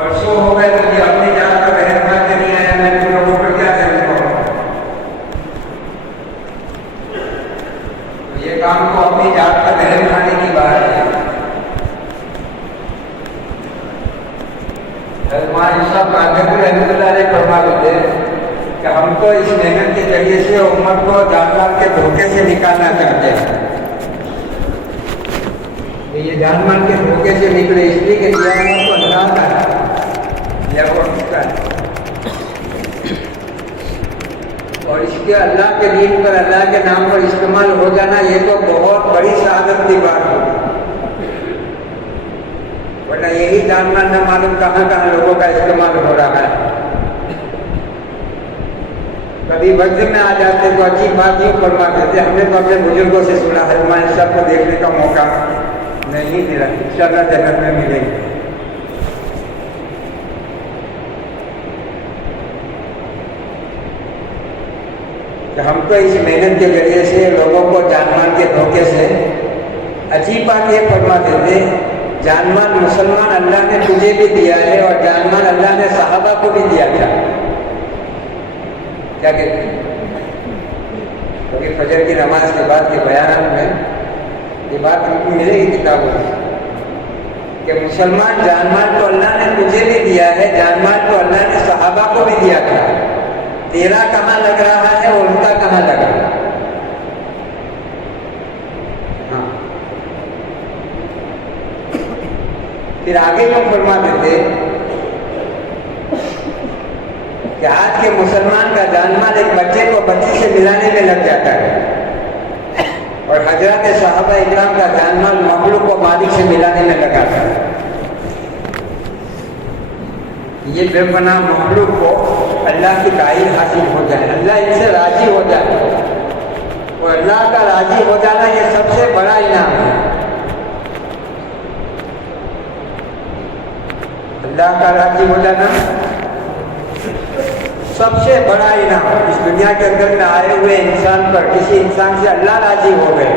برسوں ہو گئے تو یہ اپنی جان کا بہن بھائی کے نہیں آیا، میں تم لوگوں پر کیا کروں گا؟ یہ کام کو اپنی جان کا بہن کھانے کی بات ہے۔ صاحب کاغذ رحمۃ اللہ علیہ فرماتے تھے کہ ہم تو اس محنت کے ذریعے سے امت کو جان کے دھوکے سے نکالنا چاہتے ہیں۔ یہ جان مان کے دھوکے سے نکلے اس لیے کہ قیامت کو اللہ کا ہے یا وہ اس کا ہے، اور اس کے اللہ کے دین پر اللہ کے نام پر استعمال ہو جانا یہ تو بہت بڑی سعادت کی بات ہوگی، ورنہ یہی جان مان نہ معلوم کہاں کہاں لوگوں کا استعمال ہو رہا ہے۔ کبھی وقت میں آ جاتے تو اچھی بات یوں فرماتے تھے، ہم نے تو اپنے بزرگوں سے سنا ہے، ہمارے سب کو دیکھنے کا موقع نہیں ملا، انشاءاللہ جنت میں ملے گی۔ کہ ہم تو اس محنت کے ذریعے سے لوگوں کو جان مان کے دھوکے سے، اچھی بات یہ فرماتے تھے جان مان مسلمان اللہ نے تجھے بھی دیا ہے اور جان مان اللہ نے صحابہ کو بھی دیا تھا۔ کیا کہتے ہیں؟ کیونکہ فجر کی نماز کے بعد کے بیانات میں یہ بات ملے گی کتابوں میں کہ مسلمان جان مال تو اللہ نے تجھے بھی دیا ہے، جان مال تو اللہ نے صحابہ کو بھی دیا تھا، تیرا کہاں لگ رہا ہے اور ان کا کہاں لگ رہا ہے؟ ہاں، پھر آگے کیوں فرماتے تھے کہ آج کے مسلمان کا جان مال ایک بچے کو بچی سے ملانے میں لگ جاتا ہے، اور حضرات صحابہ اکرام کا جان مال مخلوق کو مالک سے ملانے میں لگا تھا۔ یہ بے پناہ مخلوق کو اللہ کی تعریف حاصل ہو جائے، اللہ ان سے راضی ہو جائے، اور اللہ کا راضی ہو جانا یہ سب سے بڑا انعام ہے۔ اللہ کا راضی ہو جانا سب سے بڑا انعام۔ اس دنیا کے اندر میں آئے ہوئے انسان پر کسی انسان سے اللہ راضی ہو گئے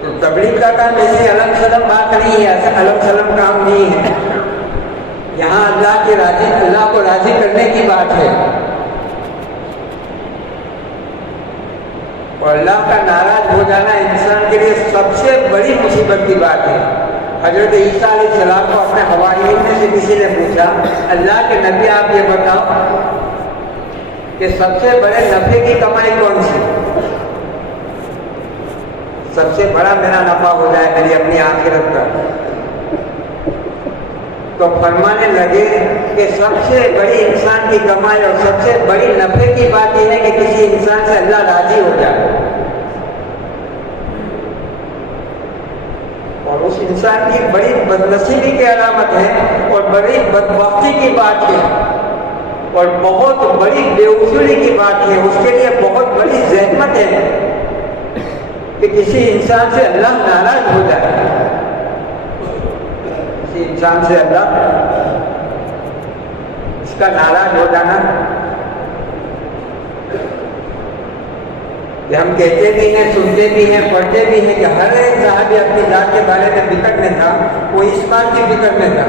تو تبلیغ کا کام ایسی علم سلم بات نہیں ہے، علم سلم کام نہیں ہے۔ یہاں اللہ کو راضی کرنے کی بات ہے، اور اللہ کا ناراض ہو جانا انسان کے لیے سب سے بڑی مصیبت کی بات ہے۔ حضرت عیسیٰ علیہ السلام کو اپنے حواریوں میں سے کسی نے پوچھا، اللہ کے نبی آپ یہ بتاؤ کہ سب سے بڑے نفع کی کمائی کون سی؟ سب سے بڑا میرا نفع ہو جائے میری اپنی آخرت کا۔ تو فرمانے لگے کہ سب سے بڑی انسان کی کمائی اور سب سے بڑی نفع کی بات یہ ہے کہ کسی انسان سے اللہ راضی ہو جائے، اور اس انسان کی بڑی بدنصیبی کی علامت ہے اور بڑی بدبختی کی بات ہے اور بہت بڑی بے وصولی کی بات ہے، اس کے لیے بہت بڑی زحمت ہے کہ کسی انسان سے اللہ ناراض ہو جائے، کسی انسان سے اللہ اس کا ناراض ہو جانا۔ کہ ہم کہتے بھی ہیں، سنتے بھی ہیں، پڑھتے بھی ہیں کہ ہر ایک صحابی اپنی ذات کے بارے میں فکر میں تھا، وہ اس بات کی فکر میں تھا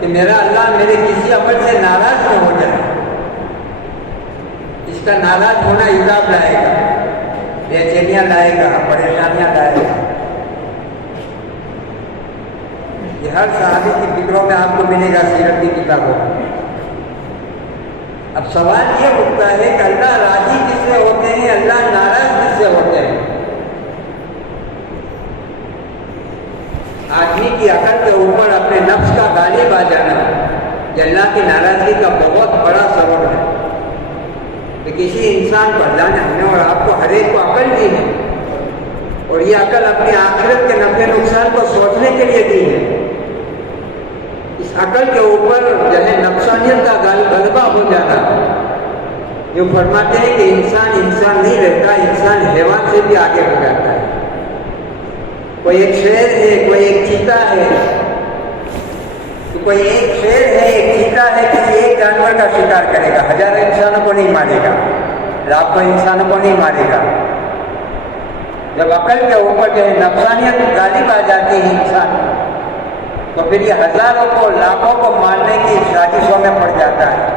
کہ میرا اللہ میرے کسی عمل سے ناراض نہ ہو جائے، اس کا ناراض ہونا عذاب لائے گا، بے چینیاں لائے گا، پریشانیاں لائے گا۔ یہ ہر صحابی کی فکروں میں آپ کو ملے گا سیرت کی کتابوں میں۔ اب سوال یہ اٹھتا ہے کہ اللہ راضی کس سے ہوتے ہیں، اللہ ناراض کس سے ہوتے ہیں؟ آدمی کی عقل کے اوپر اپنے نفس کا غالب آ جانا یہ اللہ کی ناراضگی کا بہت بڑا سبب ہے۔ کہ کسی انسان کو اللہ نے ہمیں اور آپ کو ہر ایک کو عقل دی ہے، اور یہ عقل اپنی آخرت کے نفع نقصان کو سوچنے کے لیے دی ہے۔ اس عقل کے اوپر جو ہے نفسانیت کا غلبہ ہو جانا، جو فرماتے ہیں کہ انسان نہیں رہتا، انسان حیوان سے بھی آگے ہو جاتا ہے۔ کوئی ایک شیر ہے، کوئی ایک چیتا ہے، کوئی ایک شیر ہے، ایک چیتا ہے، کسی ایک جانور کا شکار کرے گا، ہزاروں انسانوں کو نہیں مارے گا، لاکھوں انسانوں کو نہیں مارے گا۔ جب عقل کے اوپر جو ہے نفسانیت غالب آ جاتی ہے انسان، تو پھر یہ ہزاروں کو لاکھوں کو مارنے کی سازشوں میں پڑ جاتا ہے.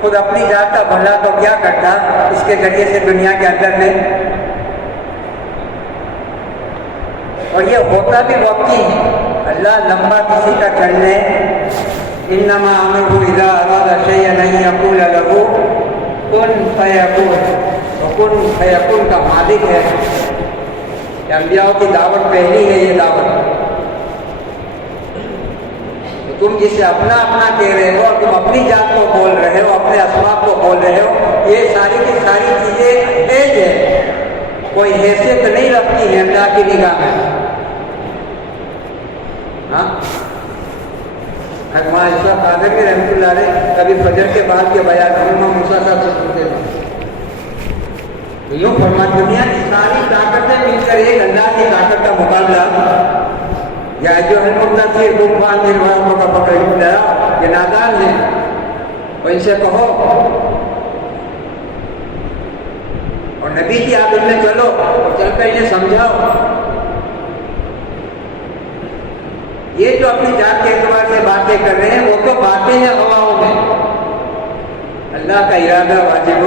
خود اپنی ذات کا بھلا تو کیا کرتا اس کے ذریعے سے دنیا کے اندر میں. اور یہ ہوتا بھی وقتی ہے. اللہ لمبا کسی کا چلنے انما امرہ اذا اراد شیئا ان یقول له کن فیکون. کن فیکون کا مالک ہے. کہ انبیاء کی دعوت پہلی ہے یہ دعوت. تو تم جسے اپنا اپنا کہہ رہے ہو اور تم اپنی ذات کو بول رہے ہو, اپنے اسماء کو بول رہے ہو, یہ ساری کی ساری چیزیں ایج ہے, کوئی حیثیت نہیں رکھتی ہے اللہ کی نگاہ میں. ہاں حکمہ عائشہ قادر کے رحمۃ اللہ علیہ کبھی فجر کے بعد کے بیان علامہ موسیٰ صاحب سے سنتے تھے. تو یوں فرما دنیا کی ساری طاقتیں مل کر ایک اللہ کی طاقت کا مقابلہ یا جو ہے مدثر طوفان نروازوں کا پکڑ لیا یہ نادان ہے. اور ان سے کہو اور نبی کی عادت میں چلو اور چل کر انہیں سمجھاؤ. یہ جو اپنی ذات کے اعتبار سے باتیں کر رہے ہیں وہ تو باتیں ہیں ہواؤں میں. اللہ کا ارادہ واجب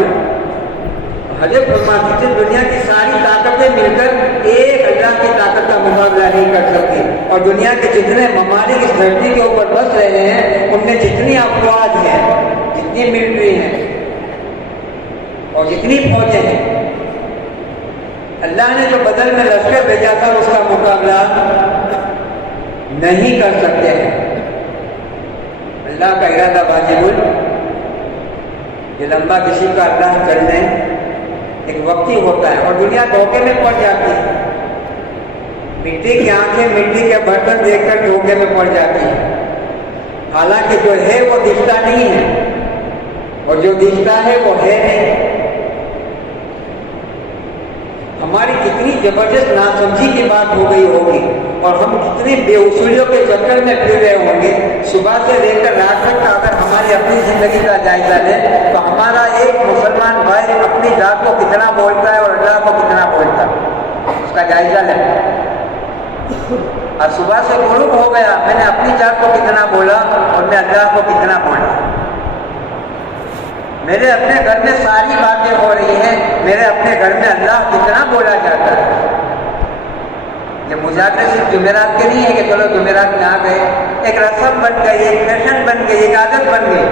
حضرت فرماتے تھے دنیا کی ساری طاقتیں مل کر ایک اللہ کی طاقت کا مقابلہ نہیں کر سکتی. اور دنیا کے جتنے ممالک اس دھرتی کے اوپر بس رہے ہیں ان میں جتنی افواج ہیں, جتنی ملٹری ہیں اور جتنی فوجیں ہیں, اللہ نے جو بدل میں لشکر بھیجا تھا اس کا مقابلہ نہیں کر سکتے ہیں. اللہ کا ارادہ واجب. یہ لمبا کسی کا اللہ چلنے ایک وقتی ہوتا ہے اور دنیا دھوکے میں پڑ جاتی ہے. مٹی کی آنکھیں مٹی کے برتن دیکھ کر دھوکے میں پڑ جاتی ہے. حالانکہ جو ہے وہ دکھتا نہیں ہے اور جو دکھتا ہے وہ ہے نہیں. ہماری کتنی زبردست ناسمجھی کی بات ہو گئی ہوگی اور ہم کتنی بے اصولیوں کے چکر میں پھر رہے ہوں گے. صبح سے لے کر رات تک کا اگر ہماری اپنی زندگی کا جائزہ لیں تو ہمارا ایک مسلمان بھائی اپنی ذات کو کتنا بولتا ہے اور اللہ کو کتنا بولتا ہے اس کا جائزہ لیں. اور صبح سے غروب ہو گیا میں نے اپنی ذات کو کتنا بولا اور میں اللہ کو کتنا بولا. میرے اپنے گھر میں ساری باتیں ہو رہی ہیں, میرے اپنے گھر میں اللہ کتنا بولا جاتا ہے. یہ مذاکرے صرف جمعرات کے نہیں ہے کہ چلو جمعرات میں آ گئے, ایک رسم بن گئی, ایک فیشن بن گئی, ایک عادت بن گئی.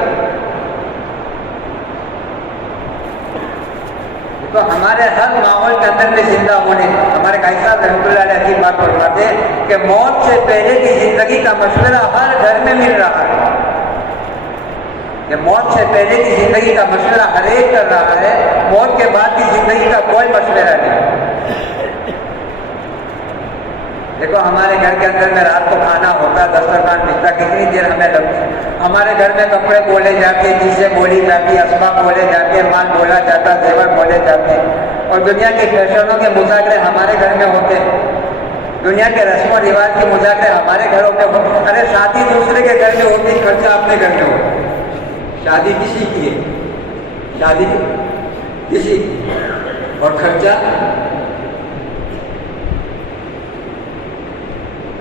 تو ہمارے ہر ماحول کے اندر میں زندہ ہونے, ہمارے قائد صاحب رحمۃ اللہ علیہ عجیب بات فرماتے ہیں کہ موت سے پہلے کی زندگی کا مشورہ ہر گھر میں مل رہا ہے. کہ موت سے پہلے کی زندگی کا مشورہ ہر ایک کر رہا ہے, موت کے بعد کی زندگی کا کوئی مشورہ نہیں. دیکھو ہمارے گھر کے اندر میں رات کو کھانا ہوتا, دسترخوان بچتا, کتنی دیر ہمیں لگتی. ہمارے گھر میں کپڑے بولے جاتے, چیزیں بولی جاتی, اسباب بولے جاتے, مال بولا جاتا, زیور بولے جاتے. اور دنیا کے فیشنوں کے مذاکرے ہمارے گھر میں ہوتے, دنیا کے رسم و رواج کے مذاکرے ہمارے گھروں میں ہوتے. ارے شادی دوسرے کے گھر میں ہوتی, خرچہ اپنے گھر میں ہوتا. شادی کسی کی ہے, شادی کسی کی اور خرچہ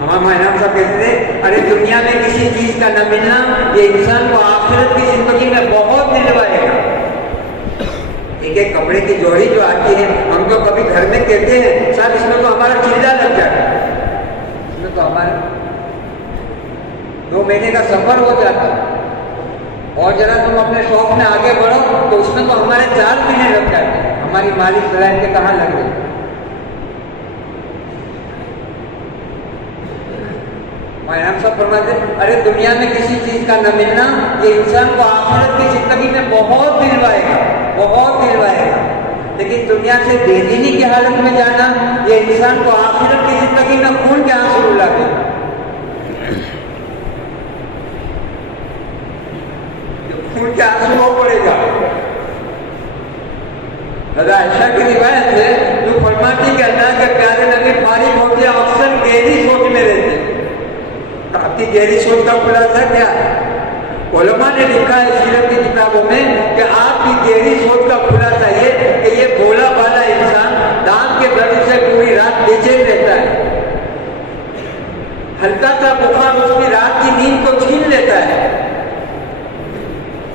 ہمارا انعام صاحب کہتے تھے ارے دنیا میں کسی چیز کا نہ ملنا یہ انسان کو آخرت کی زندگی میں بہت دلوائے گا. ایک ایک کپڑے کی جوڑی جو آتی ہے ہم جو کبھی گھر میں کہتے ہیں صاحب اس میں تو ہمارا چلہ لگ جاتا ہے, اس میں تو ہمارا 2 مہینے کا سفر ہو جاتا ہے. اور ذرا تم اپنے شوق میں آگے بڑھو تو اس میں تو ہمارے 4 مہینے لگ جاتے ہیں. ہماری مالی صلاحیت کے کہاں لگ رہے. ہم سب فرماتے ارے دنیا میں کسی چیز کا نہ ملنا یہ انسان کو آخرت کی زندگی میں بہت دلوائے گا, بہت دلوائے گا. لیکن دنیا سے بے دینی کی حالت میں جانا یہ انسان کو آخرت کی زندگی میں خون کے آنسو رلا دے. خون کے آنسو ہو پڑے گا. حضرت عائشہ کی روایت ہے جو فرماتی کہ اللہ کے پیارے نبی فارغ ہوتے اکثر گہری سوچ میں رہتے. آپ کی گہری سوچ کا خلاصہ کیا ہے؟ علماء نے لکھا ہے سیرت کی کتابوں میں کہ آپ کی گہری سوچ کا خلاصہ یہ کہ یہ بولا بالا انسان دانت کے درد سے پوری رات بے چین رہتا ہے. ہلکا سا بخار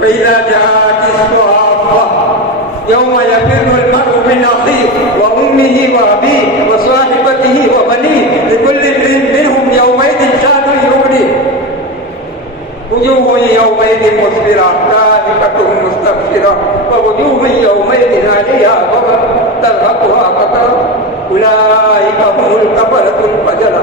فإذا جاءت الصاخة يوم يفر المرء من أخيه وأمه وأبيه وصاحبته وبنيه لكل امرئ منهم يومئذ شأن يغنيه وجوه يومئذ مسفرة ضاحكة مستبشرة ووجوه يومئذ عالية ترهقها قترة أولئك هم الكفرة الفجرة۔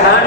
60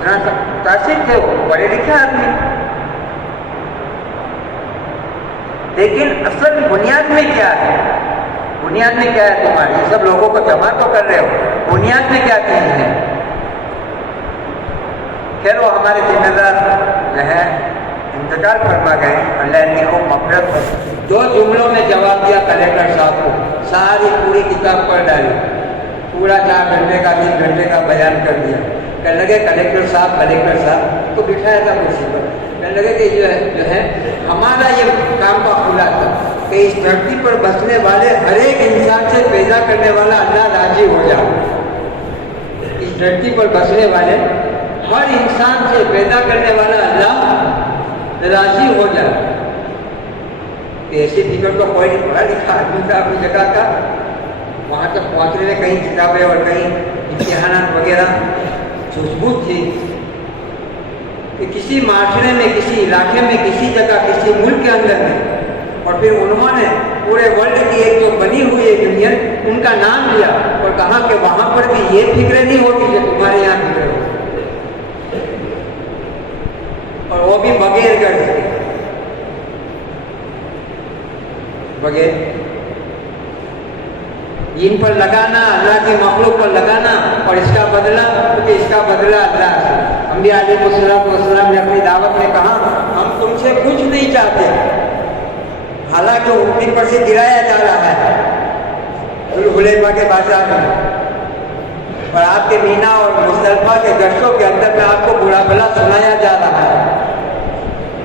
متاثر تھے، وہ پڑھے لکھے آدمی، لیکن اصل بنیاد میں کیا ہے؟ بنیاد میں کیا ہے تمہاری؟ یہ سب لوگوں کو جمع تو کر رہے ہو، بنیاد میں کیا چیز ہے؟ خیر وہ ہمارے ذمہ دار جو ہے انتقال فرما گئے، اللہ ان کو مغفرت ہو۔ 2 جملوں میں جواب دیا کلیکٹر صاحب کو، ساری پوری کتاب پڑھ ڈالی، پورا 4 گھنٹے کا 3 گھنٹے کا بیان کر دیا۔ کہنے لگے کلیکٹر صاحب کو بٹھایا تھا کرسی پر، کہنے لگے کہ جو ہے ہمارا یہ کام کا کھلا تھا کہ اس دھرتی پر بسنے والے ہر ایک انسان سے پیدا کرنے والا اللہ راضی ہو جائے، اس دھرتی پر بسنے والے ہر انسان سے پیدا کرنے والا اللہ راضی ہو جائے۔ ایسی فکر تو کوئی نہیں، پڑھا لکھا آدمی تھا اپنی جگہ کا، وہاں تک پہنچنے میں کہیں کتابیں اور کہیں امتحانات وغیرہ ثبوت تھی کہ کسی معاشرے میں، کسی علاقے میں، کسی جگہ، کسی ملک کے اندر میں، اور پھر انہوں نے پورے ورلڈ کی ایک جو بنی ہوئی ہے یونین، ان کا نام لیا اور کہا کہ وہاں پر بھی یہ فکریں نہیں ہوگی جو تمہارے یہاں فکریں ہوگی، اور وہ بھی بغیر غرض کے، بغیر ان پر لگانا، اللہ کی مخلوق پر لگانا، اور اس کا بدلہ، کیونکہ اس کا بدلہ اللہ سے۔ انبیاء علیہ السلام نے اپنی دعوت میں کہا ہم تم سے کچھ نہیں چاہتے، حالانکہ اوپر پر سے گرایا جا رہا ہے ذوالحلیفہ کے بازار میں، اور آپ کے مینا اور مزدلفہ کے گشتوں کے اندر میں آپ کو برا بھلا سنایا جا رہا ہے،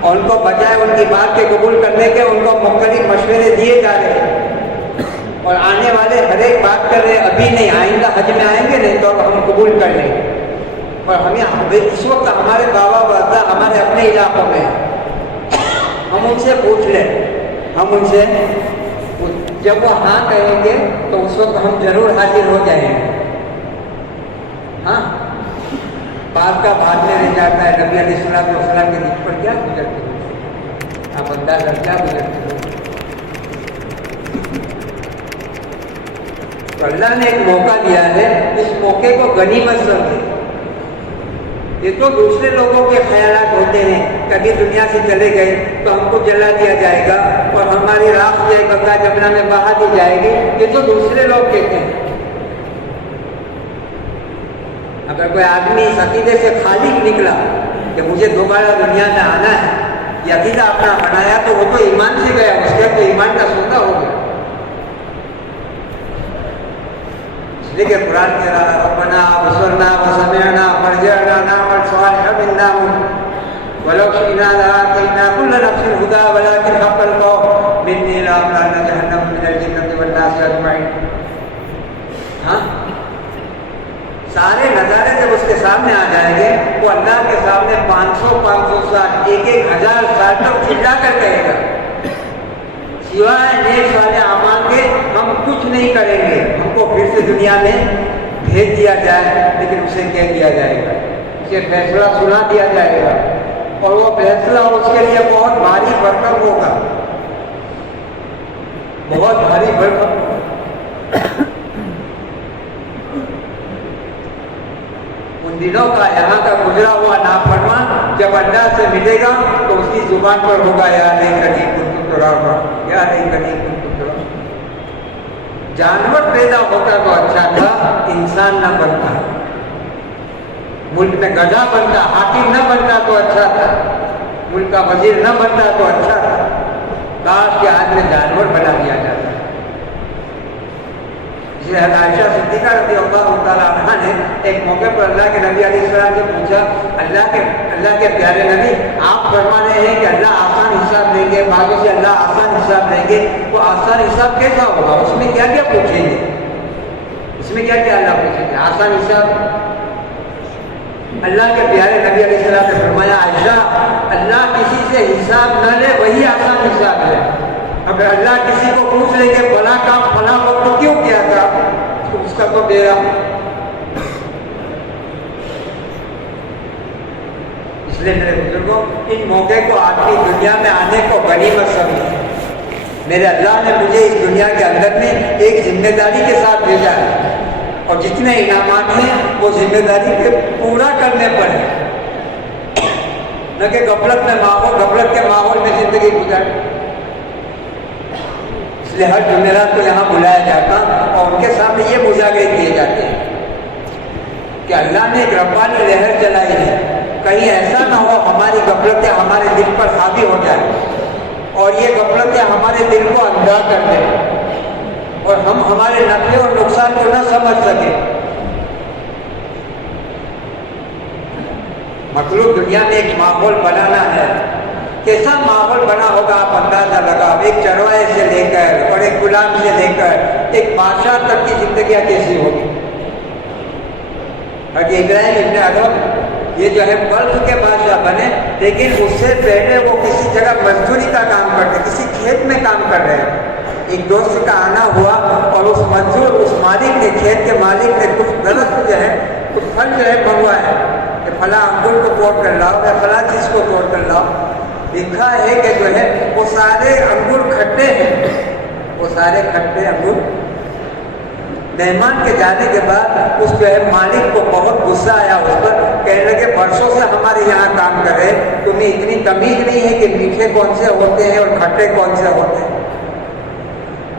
اور ان کو بجائے ان کی بات کے قبول کرنے کے ان کو مختلف مشورے دیے جا رہے ہیں، اور آنے والے ہر ایک بات کر رہے ابھی نہیں، آئندہ حج میں آئیں گے نہیں تو ہم قبول کر لیں گے، اور ہمیں اس وقت ہمارے بابا بادا ہمارے اپنے علاقوں میں ہم ان سے پوچھ لیں، ہم ان سے جب وہ ہاں کہیں گے تو اس وقت ہم ضرور حاضر ہو جائیں گے۔ ہاں بات کا بعد میں رہ جاتا ہے، نبی علیہ السلام کے دل پر کیا گزرتے ہو، آپ اندازہ کیا گزرتے ہو۔ تو اللہ نے ایک موقع دیا ہے، اس موقع کو غنیمت سمجھے۔ یہ تو دوسرے لوگوں کے خیالات ہوتے ہیں، کبھی دنیا سے چلے گئے تو ہم کو جلا دیا جائے گا اور ہماری راکھ جو ہے گنگا جمنا میں بہا دی جائے گی، یہ تو دوسرے لوگ کہتے ہیں۔ اگر کوئی آدمی اس عقیدے سے خالی نکلا کہ مجھے دوبارہ دنیا میں آنا ہے، یہ عقیدہ اپنا بنایا تو وہ تو ایمان سے گیا، اس کے تو ایمان کا سودا ہو گیا۔ لیکن قرآن کہہ رہا ربنا ابصرنا وسمعنا فرجعنا نعمل صالحا انا ولو شئنا لآتينا كل نفس هدى ولكن حق القول مني لأملأن جهنم من الجنة والناس أجمعين۔ ہاں سارے نظارے جب اس کے سامنے آ جائیں گے، وہ اللہ کے سامنے 500 سال، 1000 سال تک چلا کر کہے گا سوائے نیک صالح اعمال کے ہم کچھ نہیں کریں گے، ہم کو پھر سے دنیا میں بھیج دیا جائے، لیکن اسے کہہ دیا جائے گا، اسے فیصلہ سنا دیا جائے گا، اور وہ فیصلہ اس کے لیے بہت بھاری بھرکم ہوگا، بہت بھاری بھرکم۔ ان دنوں کا یہاں کا گزرا ہوا نافرمان جب اللہ سے ملے گا تو اس کی زبان پر ہوگا یا نہیں کبھی کچھ یا نہیں کبھی کچھ۔ جانور پیدا ہوتا تو اچھا تھا، انسان نہ بنتا، ملک میں گدھا بنتا، حاکم نہ بنتا تو اچھا تھا، ملک کا وزیر نہ بنتا تو اچھا تھا، کاش کے آج میں جانور بنا دیا جاتا۔ جسے عائشہ صدیقہ رضی اللہ تعالیٰ عنہ نے ایک موقع پر اللہ کے نبی علیہ السلام سے پوچھا، اللہ کے پیارے نبی آپ فرما رہے ہیں کہ اللہ آسان حساب دیں گے، بعضوں سے اللہ آسان حساب دیں گے، وہ آسان حساب کیسا ہوگا؟ اس میں کیا کیا پوچھیں گے؟ اس میں کیا کیا اللہ پوچھیں گے؟ آسان حساب اللہ کے پیارے نبی علیہ السلام نے فرمایا عائشہ اللہ کسی سے حساب نہ لے وہی آسان حساب ہے۔ اگر اللہ کسی کو پوچھ لے کہ فلاں کام فلاں وقت کیوں کیا تھا تو اس کا تو ڈیرا۔ اس لیے میرے بزرگوں ان موقع کو آدمی دنیا میں آنے کو غنیمت سمجھے۔ میرے اللہ نے مجھے اس دنیا کے اندر میں ایک ذمہ داری کے ساتھ بھیجا ہے، اور جتنے انعامات ہیں وہ ذمہ داری کے پورا کرنے پر ہیں۔ نہ کہ غفلت کے ماحول میں زندگی گزار. اس لیے ہر جمعرات کو یہاں بلایا جاتا اور ان کے سامنے یہ مظاہرے کیے جاتے ہیں کہ اللہ نے ایک ربانی لہر چلائی ہے. کہیں ایسا نہ ہو ہماری غفلتیں ہمارے دل پر حاوی ہو جائیں اور یہ غفلتیں ہمارے دل کو اندھا کر دیں اور ہم ہمارے نفع اور نقصان کو نہ سمجھ سکیں. مطلوب دنیا میں ایک ماحول بنانا ہے. کیسا ماحول بنا ہوگا آپ اندازہ لگاؤ. ایک چرواہے سے لے کر اور ایک غلام سے لے کر ایک بادشاہ تک کی زندگیاں کیسی ہوگی. ابراہیم ابن ادم یہ جو ہے بلخ کے بادشاہ بنے لیکن اس سے پہلے وہ کسی جگہ مزدوری کا کام کرتے, کسی کھیت میں کام کر رہے ہیں. ایک دوست کا آنا ہوا اور اس مزدور اس مالک نے کھیت کے مالک نے کچھ درخت جو ہے کچھ پھل جو ہے منگوایا کہ فلاں انگور کو توڑ کر لاؤ یا فلاں چیز کو توڑ کر لاؤ. لکھا ہے کہ جو ہے وہ سارے انگور کھٹے ہیں, وہ سارے کھٹے انگور. مہمان کے جانے کے بعد اس جو ہے مالک کو بہت غصہ آیا اس پر. کہنے لگے برسوں سے ہمارے یہاں کام کر رہے, تمہیں اتنی تمیز نہیں ہے کہ میٹھے کون سے ہوتے ہیں اور کھٹے کون سے ہوتے ہیں.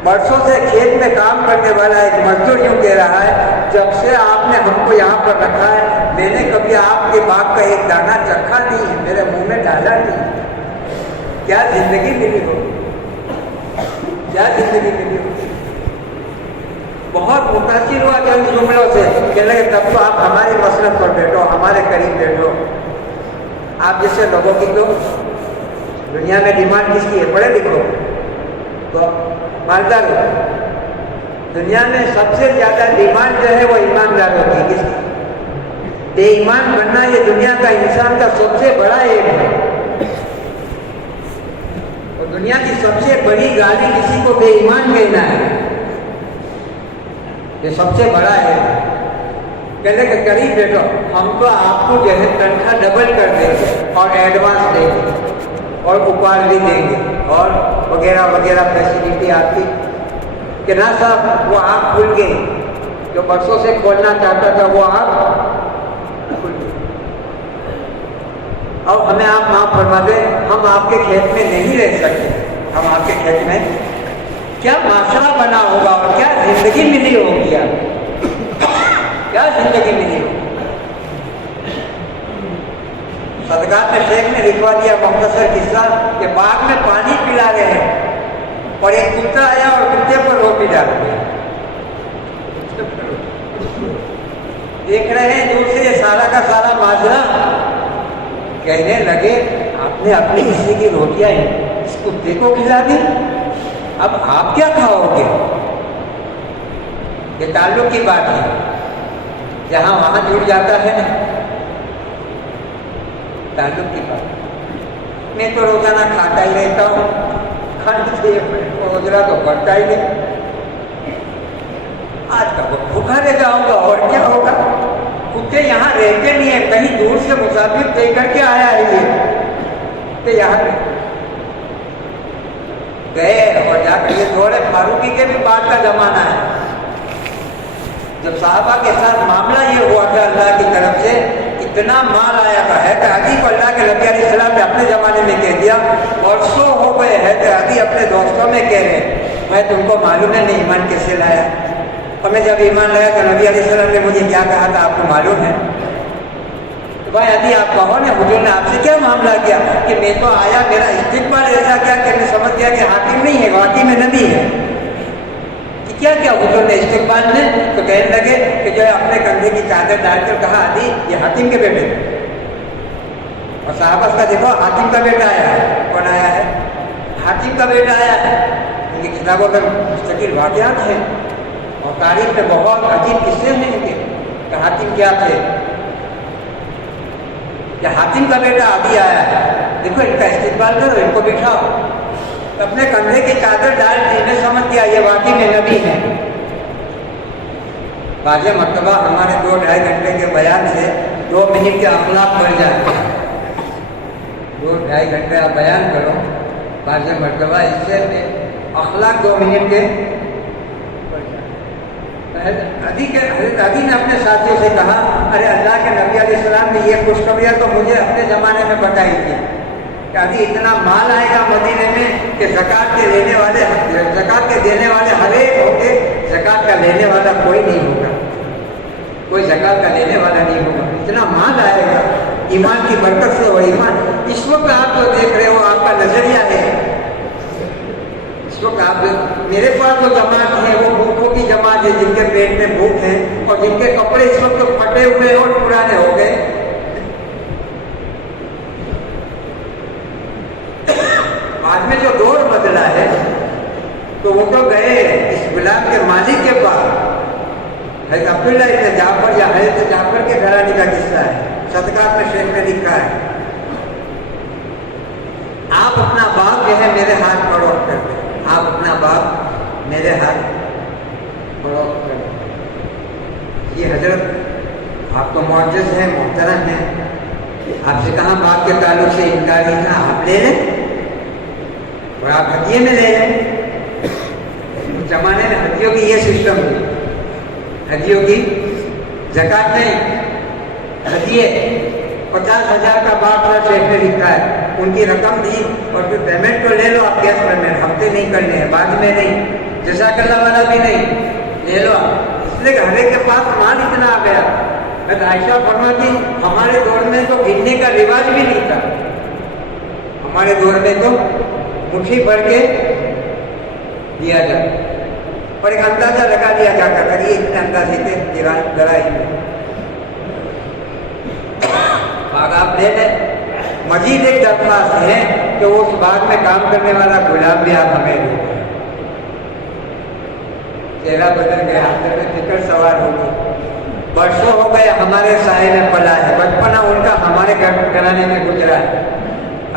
برسوں سے کھیت میں کام کرنے والا ایک مزدور یوں کہہ رہا ہے جب سے آپ نے ہم کو یہاں پر رکھا ہے میں نے کبھی آپ کے باغ کا ایک دانہ چکھا نہیں ہے, میرے منہ میں ڈالا نہیں. کیا زندگی ملی ہو, کیا زندگی ملی ہو. بہت متاثر ہوا کہ ان جملوں سے. کہنے لگے تب تو آپ ہماری مسلک پر بیٹھو, ہمارے قریب بیٹھو. آپ جیسے لوگوں کی تو دنیا میں ڈیمانڈ کس کی ہے؟ پڑھے لکھو تو مالدار ہو. دنیا میں سب سے زیادہ ڈیمانڈ جو ہے وہ ایمانداروں کی. کس کی؟ بے ایمان بننا یہ دنیا کا انسان کا سب سے بڑا ایک ہے. اور دنیا کی سب سے بڑی گالی کسی کو بے ایمان کہنا ہے, یہ سب سے بڑا ہے. کہنے کہ قریب بیٹھو, ہم تو آپ کو جو ہے تنخواہ ڈبل کر دیں گے اور ایڈوانس دیں گے اور اوپر بھی دیں گے اور وغیرہ وغیرہ فیسلٹی آپ کی. کہ نہ صاحب وہ آپ کھل گئے, جو برسوں سے کھولنا چاہتا تھا وہ آپ کھل گئے. اور ہمیں آپ معاف فرما دیں, ہم آپ کے کھیت میں نہیں رہ سکتے. ہم آپ کے کھیت میں کیا معاشرہ بنا ہوگا اور کیا زندگی ملی ہوگی, کیا زندگی ملی ہوگی. صدقات شیخ نے لکھوا دیا مختصر قصہ کہ باغ میں پانی پلا رہے ہیں اور ایک کتا آیا اور کتے پر روٹی ڈال دیا. دیکھ رہے ہیں دور سے یہ سارا کا سارا ماجرا. کہنے لگے آپ نے اپنی کسی کی روٹیاں اس کتے کو کھلا دی, اب آپ کیا کھاؤ گے. یہ تعلق کی بات ہے, جہاں وہاں جڑ جاتا ہے نا تعلق کی بات. میں تو روزانہ کھاتا ہی رہتا ہوں, کھانا چاہیے روزانہ تو بڑھتا ہی نہیں. آج کا وہ بھوکا رہ جاؤں گا اور کیا ہوگا. کتے یہاں رہتے نہیں ہیں, کہیں دور سے مسافر دے کر کے آیا ہے یہ کہ یہاں گئے اور جا کر یہ دور فاروقی کے بھی بات کا زمانہ ہے. جب صحابہ کے ساتھ معاملہ یہ ہوا تھا اللہ کی طرف سے اتنا مال آیا تھا ہے کہ عدی کو اللہ کے نبی علیہ السلام نے اپنے زمانے میں کہہ دیا برسوں ہو گئے ہے کہ عدی اپنے دوستوں میں کہہ رہے میں تم کو معلوم ہے نہیں ایمان کیسے لایا. اور میں جب ایمان لایا تو نبی علیہ السلام نے مجھے کیا کہا تھا آپ کو معلوم ہے. تو بھائی عدی آپ کہو نا حضور نے آپ سے کیا معاملہ کیا کہ میں تو آیا میرا استقبال ایسا کیا کہ میں سمجھ گیا کہ حاکم نہیں ہے حاکم میں نبی ہے. کیا کیا حضور نے استقبال میں تو کہنے لگے کہ جو ہے اپنے کندھے کی چادر ڈال کر کہا عدی یہ حاتم کے بیٹے. اور صحابہ کا دیکھو حاتم کا بیٹا آیا ہے. کون آیا ہے؟ حاتم کا بیٹا آیا ہے. ان کی کتابوں میں مستقل واقعات ہیں اور تاریخ میں بہت عجیب قصے ہیں ان کے کہ حاتم کیا تھے. کہ حاتم کا بیٹا عدی آیا ہے, دیکھو ان کا استقبال کرو, ان کو بٹھاؤ. اپنے کندھے کی چادر ڈال نے سمجھ گیا یہ واقعی میں نبی ہے. بعض مرتبہ ہمارے 2-2.5 گھنٹے کے بیان سے 2 منٹ کے اخلاق بڑھ جاتے ہیں. 2-2.5 گھنٹے آپ بیان کرو, بعض مرتبہ اس سے اخلاق 2 منٹ کے بڑھ جاتے ہیں. حضرت علی نے اپنے ساتھیوں سے کہا ارے اللہ کے نبی علیہ السلام نے یہ خوشخبریاں تو مجھے اپنے زمانے میں بتائی تھی کہ ابھی اتنا مال آئے گا مدینے میں کہ زکوٰۃ کے دینے والے ہر ایک ہوں گے، زکوٰۃ کا لینے والا کوئی نہیں ہوگا، کوئی زکوٰۃ کا لینے والا نہیں ہوگا، اتنا مال آئے گا ایمان کی برکت سے۔ اور ایمان اس وقت آپ جو دیکھ رہے ہو آپ کا نظریہ ہے، اس وقت آپ میرے پاس جو جماعت ہے وہ بھوکوں کی جماعت ہے، جن کے پیٹ میں بھوک ہے اور جن کے کپڑے اس وقت پھٹے ہوئے اور پرانے ہو گئے۔ بعد میں جو دور بدلا ہے تو وہ تو گئے اس گلاب کے مالک کے پاس، حضرت عبداللہ ابن جعفر یا حضرت جعفر کے گھرانے کا قصہ ہے، صدقات میں شیخ نے لکھا ہے آپ اپنا باپ جو ہے میرے ہاتھ فروخت کر دیں، آپ اپنا باپ میرے ہاتھ فروخت کر دیں۔ یہ حضرت آپ تو معجز ہیں، محترم ہیں، آپ سے کہاں باپ کے تعلق سے انکار نہیں تھا، آپ لے لیں اور آپ ہدیے میں لے لیں۔ اس زمانے میں ہدیوں کی یہ سسٹم تھی، ہدیوں کی زکوٰۃ نہیں، ہدیے 50,000 کا باپ کا شیخ نے لکھا ہے، ان کی رقم دی اور پھر پیمنٹ تو لے لو آپ، کیش پیمنٹ ہفتے نہیں کرنے ہیں، بعد میں نہیں، جزاک اللہ والا بھی نہیں، لے لو آپ، اس لیے کہ ہر ایک کے پاس مال اتنا آ گیا۔ عائشہ فرماتی ہمارے دور میں تو گننے کا رواج بھی نہیں تھا، ہمارے دور میں تو مٹھی بھر کے دیا جاتا اور ایک اندازہ لگا دیا جاتا تھا، یہ اتنے اندازے کے لڑائی میں باغ آپ لے لیں۔ مزید ایک درخواست ہے کہ اس باغ میں کام کرنے والا گلاب بھی آپ ہمیں دیں۔ چہرہ بدل گیا، دل میں فکر سوار ہو گئی، برسوں ہو گئے ہمارے سائے میں پلا ہے، بچپنا ان کا ہمارے گھرانے میں گزرا ہے،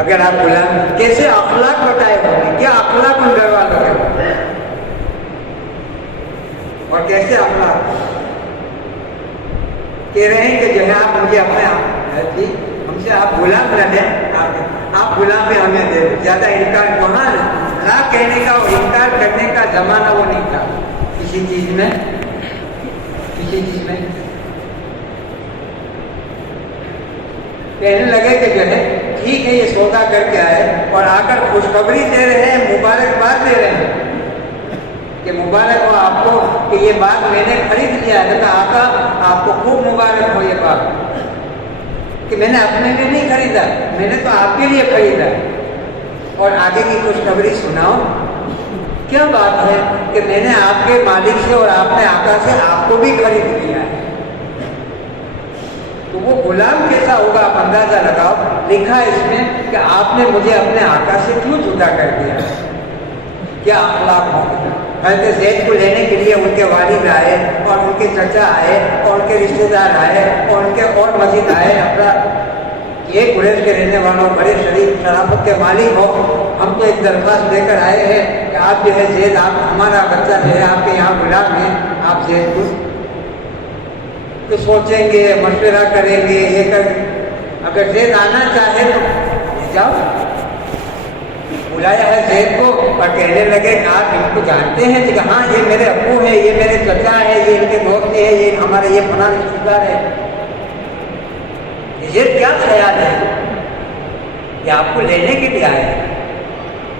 اگر آپ غلام کیسے اخلاق بتائے ہوئے، کیا اخلاق ان گھر والوں کے اور کیسے اخلاق کہہ رہے ہیں کہ جو ہے آپ مجھے اپنے ہم سے آپ غلام نہ دیں، آپ غلام بھی ہمیں دے دیں، زیادہ انکار وہاں نہ کہنے کا اور انکار کرنے کا زمانہ وہ نہیں تھا کسی چیز میں کہنے لگے کہ جو ہے ٹھیک ہے یہ سودا کر کے آئے اور آ کر خوشخبری دے رہے ہیں، مبارکباد دے رہے ہیں کہ مبارک ہو آپ کو کہ یہ باغ میں نے خرید لیا ہے۔ کہا آقا آپ کو خوب مبارک ہو یہ باغ، کہ میں نے اپنے لیے نہیں خریدا، میں نے تو آپ کے لیے خریدا اور آگے کی خوشخبری سناؤ۔ کیا بات ہے کہ میں نے آپ کے مالک سے اور آپ نے آقا سے آپ کو بھی خرید لیا ہے، تو وہ غلام کیسا ہوگا آپ اندازہ لگاؤ۔ لکھا ہے اس میں کہ آپ نے مجھے اپنے آقا سے کیوں جدا کر دیا، کیا اخلاق ہوگا۔ حضرت زید کو لینے کے لیے ان کے والد آئے اور ان کے چچا آئے اور ان کے رشتہ دار آئے اور ان کے اور مزید آئے، اپنا یہ قریش کے رہنے والوں بڑے شریف شرافت کے مالک ہو، ہم تو ایک درخواست لے کر آئے ہیں کہ آپ جو ہے زید، آپ ہمارا بچہ جو ہے آپ کے یہاں غلام ہے، آپ زید کو تو سوچیں گے، مشورہ کریں گے، یہ کر اگر زید آنا چاہے تو جاؤ۔ بلایا ہے زید کو اور کہنے لگے کہ آپ ان کو جانتے ہیں کہ ہاں یہ میرے ابو ہیں، یہ میرے چچا ہیں، یہ ان کے دوست ہیں، یہ ہمارے یہ فلاں رشتہ دار ہے۔ یہ کیا خیال ہے کہ آپ کو لینے کے لیے آئے،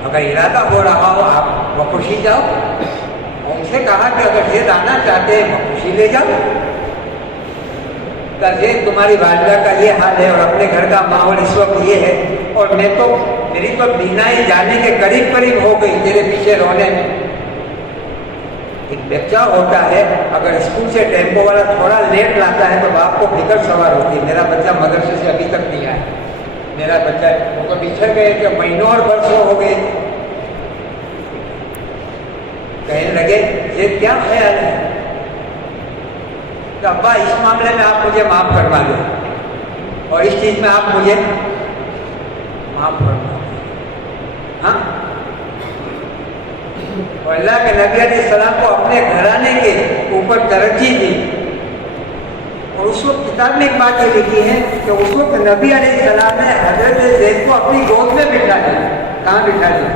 اگر ارادہ ہو رہا ہو آپ بخوشی جاؤ۔ ان سے کہا کہ اگر زید آنا چاہتے ہیں بخوشی لے جاؤ، کہ زید تمہاری والدہ کا یہ حال ہے اور اپنے گھر کا ماحول اس وقت یہ ہے، اور میری تو بینائی جانے کے قریب ہو گئی تیرے پیچھے رونے میں۔ ایک بچہ ہوتا ہے اگر اسکول سے ٹیمپو والا تھوڑا لیٹ لاتا ہے تو باپ کو فکر سوار ہوتی ہے، میرا بچہ مدرسے سے ابھی تک نہیں آیا، میرا بچہ وہ تو بچھڑ گئے کہ مہینوں اور برسوں ہو گئے۔ کہنے لگے یہ کیا خیال ہے کہ ابا اس معاملے میں آپ مجھے معاف کروا دیں اور اس چیز میں آپ مجھے معاف کروا دیں۔ ہاں، اور اللہ کے نبی علیہ السلام کو اپنے گھرانے کے اوپر ترجیح دی، اور اس وقت کتاب میں ایک بات یہ لکھی ہے کہ اس وقت نبی علیہ السلام نے حضرت زید کو اپنی گود میں بٹھا دیا۔ کہاں بٹھا دیا؟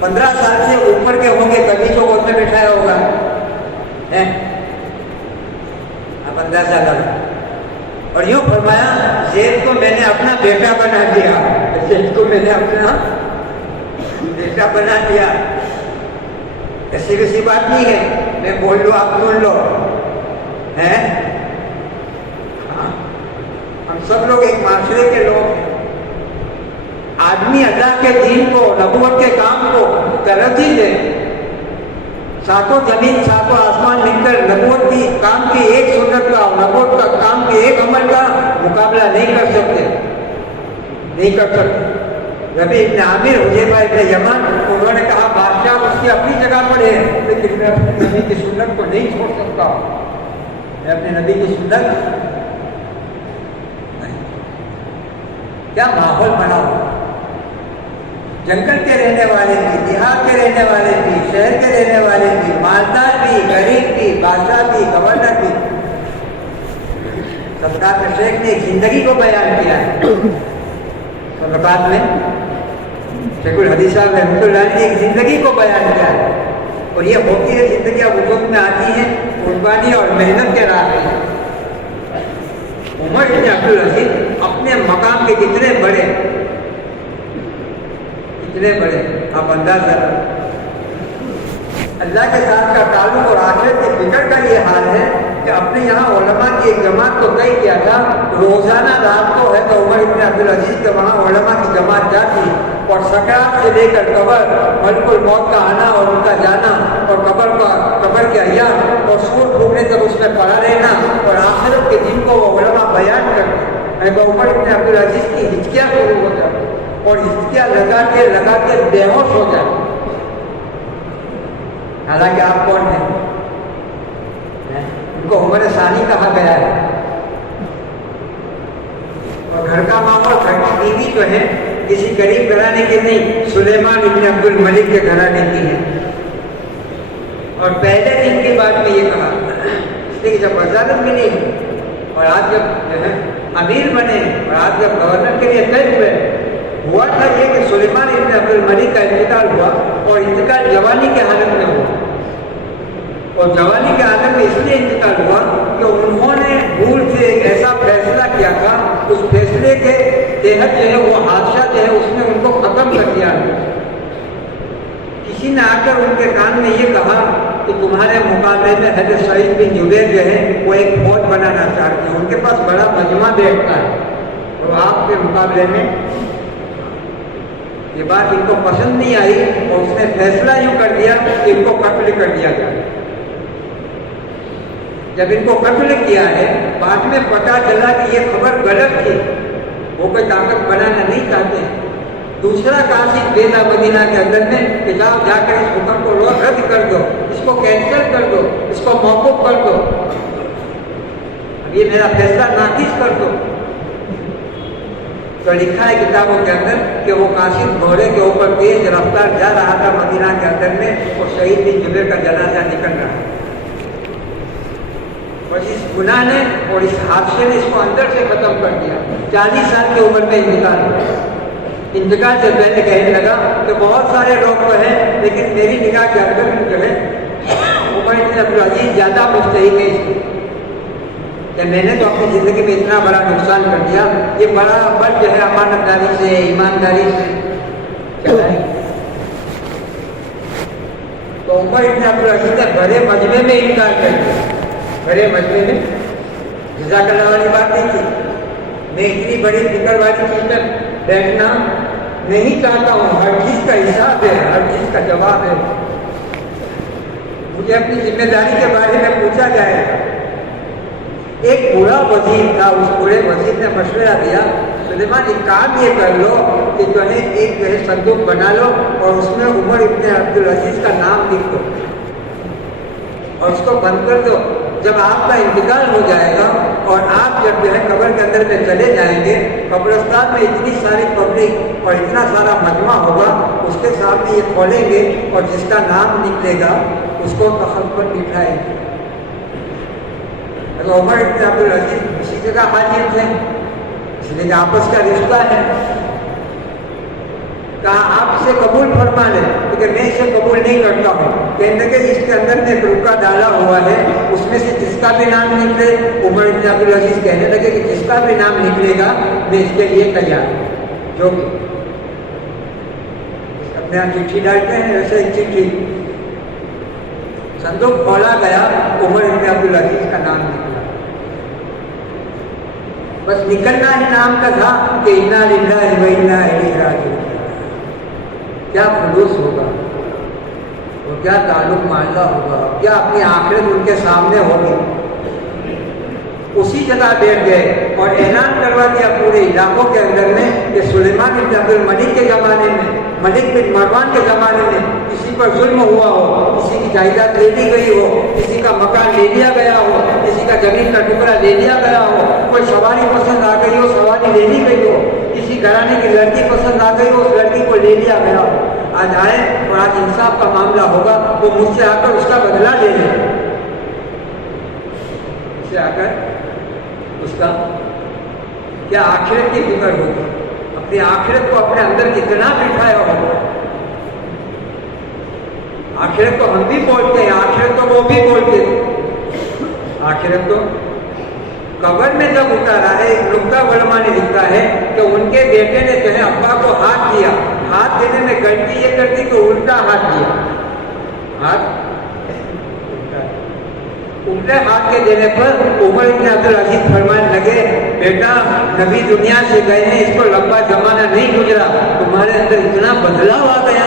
15 سال سے اوپر کے ہوں گے کبھی تو گود میں بٹھایا ہوگا، اندازہ لگا اور یوں فرمایا زید کو میں نے اپنا بیٹا بنا دیا، زید کو میں نے اپنا بیٹا بنا دیا۔ ایسی کسی بات نہیں ہے میں بول لو آپ سن لو ہے، ہم سب لوگ ایک معاشرے کے لوگ ہیں۔ آدمی اللہ کے دین کو، نبوت کے کام کو ترجیح دے، ساتوں زمین ساتوں آسمان مل کر نبوت کی کام کی ایک سنت کا، نبوت کا کام کے ایک عمل کا مقابلہ نہیں کر سکتے، نہیں کر سکتے۔ ربیع ابن عامر، حذیفہ ابن یمان، انہوں نے کہا بادشاہ اس کی اپنی جگہ پر ہے لیکن میں اپنے نبی کی سنت کو نہیں چھوڑ سکتا، میں اپنے نبی کی سنت نہیں۔ کیا ماحول بنا ہوا، جنگل کے رہنے والے بھی، دیہات کے رہنے والے بھی، شہر کے رہنے والے بھی، مالدار بھی، غریب بھی، بادشاہ بھی، گورنر بھی۔ سرکار شیخ نے ایک زندگی کو بیان کیا ہے صدقات میں، شیخ الحدیث صاحب رحمۃ اللہ نے ایک زندگی کو بیان کیا ہے، اور یہ ہوتی ہے زندگیاں وجود میں آتی ہیں قربانی اور محنت کے راہ میں۔ عمر بن عبدالعزیز اپنے مقام کے کتنے بڑے آپ اندازہ اللہ کے ساتھ کا تعلق اور آخرت کی فکر کا یہ حال ہے کہ اپنے یہاں علماء کی ایک جماعت کو طے کیا تھا، روزانہ رات کو ہے تو عمر بن عبدالعزیز کے وہاں علماء کی جماعت جاتی اور سکرات سے لے کر قبر، ملک الموت کا آنا اور ان کا جانا، اور قبر کے ایام اور سور پھونکنے تک اس میں پڑا رہنا، اور آخرت کے دن کو وہ علماء بیان کرتے ہیں۔ عمر بن عبدالعزیز کی ہچکیاں شروع ہو جاتی اور ہچکیاں لگا کے بے ہوش ہو جاتے۔ حالانکہ آپ کون ہیں؟ ان کو عمر ثانی کہا گیا ہے، اور گھر کا ماحول، گھر کی بیوی جو ہے کسی غریب گھرانے کی نہیں، سلیمان ابن عبد الملک کے گھرانے کی ہے۔ اور پہلے دن کی بات میں یہ کہا اس لیے کہ جب وزارت بھی نہیں اور آج جب جو ہے امیر بنے اور آج جب گورنر کے لیے طے ہوئے، ہوا تھا یہ کہ سلیمان ابن عبد الملک کا انتقال ہوا، اور انتقال جوانی کے حالت میں ہوا، اور جوانی کے حالت میں اس لیے انتقال ہوا کہ انہوں نے بھول سے ایک ایسا فیصلہ کیا تھا، اس فیصلے کے تحت جو ہے وہ حادثہ جو ہے اس نے ان کو ختم کر دیا۔ کسی نے آ کر ان کے کان میں یہ کہا کہ تمہارے مقابلے میں حضرت سعید بن جبیر جو ہے وہ ایک فوج بنانا چاہتے ہیں، ان کے پاس بڑا مجمع بیٹھتا ہے، تو آپ کے مقابلے میں یہ بات ان کو پسند نہیں آئی، اور اس نے فیصلہ یوں کر دیا کہ ان کو قتل کر دیا جائے۔ جب ان کو قتل کیا ہے، بعد میں پتہ چلا کہ یہ خبر غلط تھی، وہ کوئی طاقت بنانا نہیں چاہتے۔ دوسرا قاصد بھیجا مدینہ کے اندر میں کہ جاؤ جا کر اس حکم کو رد کر دو، اس کو کینسل کر دو، اس کو موقوف کر دو، اب یہ میرا فیصلہ نافذ کر دو۔ تو لکھا ہے کتابوں کے اندر کہ وہ قاصد گھوڑے کے اوپر تیز رفتار جا رہا تھا مدینہ کے اندر میں، اور شہید بن جبیر کا جنازہ نکل رہا، اور اس گناہ نے اور اس حادثے نے اس کو اندر سے ختم کر دیا۔ 40 سال کی عمر میں انتقال سے پہلے کہنے لگا کہ بہت سارے لوگ تو ہیں لیکن میری نگاہ کے اندر جو ہے عمر بن عبدالعزیز زیادہ مستحق ہے اس کی، کہ میں نے تو اپنی زندگی میں اتنا بڑا نقصان کر دیا، یہ بڑا عمل جو ہے امانت داری سے، ایمانداری سے چلا ہے۔ تو عمر بن عبدالعزیز نے بڑے مجمع میں انکار کر دیا، بڑے مجمع میں جزاک اللہ والی بات نہیں کی، میں اتنی بڑی فکر والی چیز میں بیٹھنا نہیں چاہتا ہوں، ہر چیز کا حساب ہے، ہر چیز کا جواب ہے، مجھے اپنی ذمہ داری کے بارے میں پوچھا جائے۔ ایک بڑا وزیر تھا، اس بڑے وزیر نے مشورہ دیا سلیمان ایک کام یہ کر لو کہ جو ہے ایک جو ہے صندوق بنا لو اور اس میں عمر ابن عبدالعزیز کا نام لکھ دو اور اس کو بند کر دو، جب آپ کا انتقال ہو جائے گا اور آپ جب جو ہے قبر کے اندر میں چلے جائیں گے، قبرستان میں اتنی ساری پبلک اور اتنا سارا مجمع ہوگا، اس کے سامنے یہ کھولیں گے اور جس کا نام نکلے گا اس کو تخت پر بٹھائیں گے۔ تو عمر ابن عبدالعزیز اسی جگہ حاضر تھے، اس لیے کہ آپس کا رشتہ ہے، کہا آپ اسے قبول فرما لیں، کیونکہ میں اسے قبول نہیں کرتا ہوں، کہنے کہ اس کے اندر میں ایک رکا ڈالا ہوا ہے اس میں سے جس کا بھی نام نکلے، عمر بن عبدالعزیز کہنے لگے کہ جس کا بھی نام نکلے گا میں اس کے لیے تیار ہوں. جو کہ اپنے یہاں چٹھی ڈالتے ہیں ویسے ایک چٹھی صندوق کھولا گیا، عمر بن عبدالعزیز کا نام نکلا. بس نکلنا ہی نام کا تھا کہ انا للہ و انا الیہ راجعون. کیا خلوص ہوگا اور کیا تعلق معاہدہ ہوگا، کیا اپنی آخرت ان کے سامنے ہوگی. اسی جگہ بیٹھ گئے اور اعلان کروا دیا پورے علاقوں کے اندر میں کہ سلیمان بن عبد الملک کے زمانے میں، ملک بن مروان کے زمانے میں کسی پر ظلم ہوا ہو، کسی کی جائیداد لے لی گئی ہو، کسی کا مکان لے لیا گیا ہو، کسی کا زمین کا ٹکڑا لے لیا گیا ہو، کوئی سواری پسند آ گئی ہو، سواری لے لی گئی ہو، کسی گھرانے کی لڑکی پسند آ گئی ہو، اس لڑکی کو لے لیا گیا ہو. آج آئے اور آج انصاف کا معاملہ ہوگا، وہ مجھ سے آ کر اس کا بدلہ لے لیں. مجھ سے آ کر اس کا کیا آخرت کی فکر ہوگی، اپنی آخرت کو اپنے اندر کتنا بٹھایا ہوگا. آخرت تو ہم بھی بولتے ہیں، آخرت تو وہ بھی بولتے ہیں. آخرت تو قبر میں جب اتارا ہے، ایک نقطہ علماء نے لکھا ہے کہ ان کے بیٹے نے جو ہے ابا کو ہاتھ دیا، ہاتھ دینے میں غلطی یہ کرتی کہ الٹا ہاتھ دیا. ہاتھ الٹے ہاتھ کے دینے پر عمر بن عبدالعزیز فرمانے لگے بیٹا نبی دنیا سے گئے ہیں، اس کو لمبا زمانہ نہیں گزرا، تمہارے اندر اتنا بدلاؤ آ گیا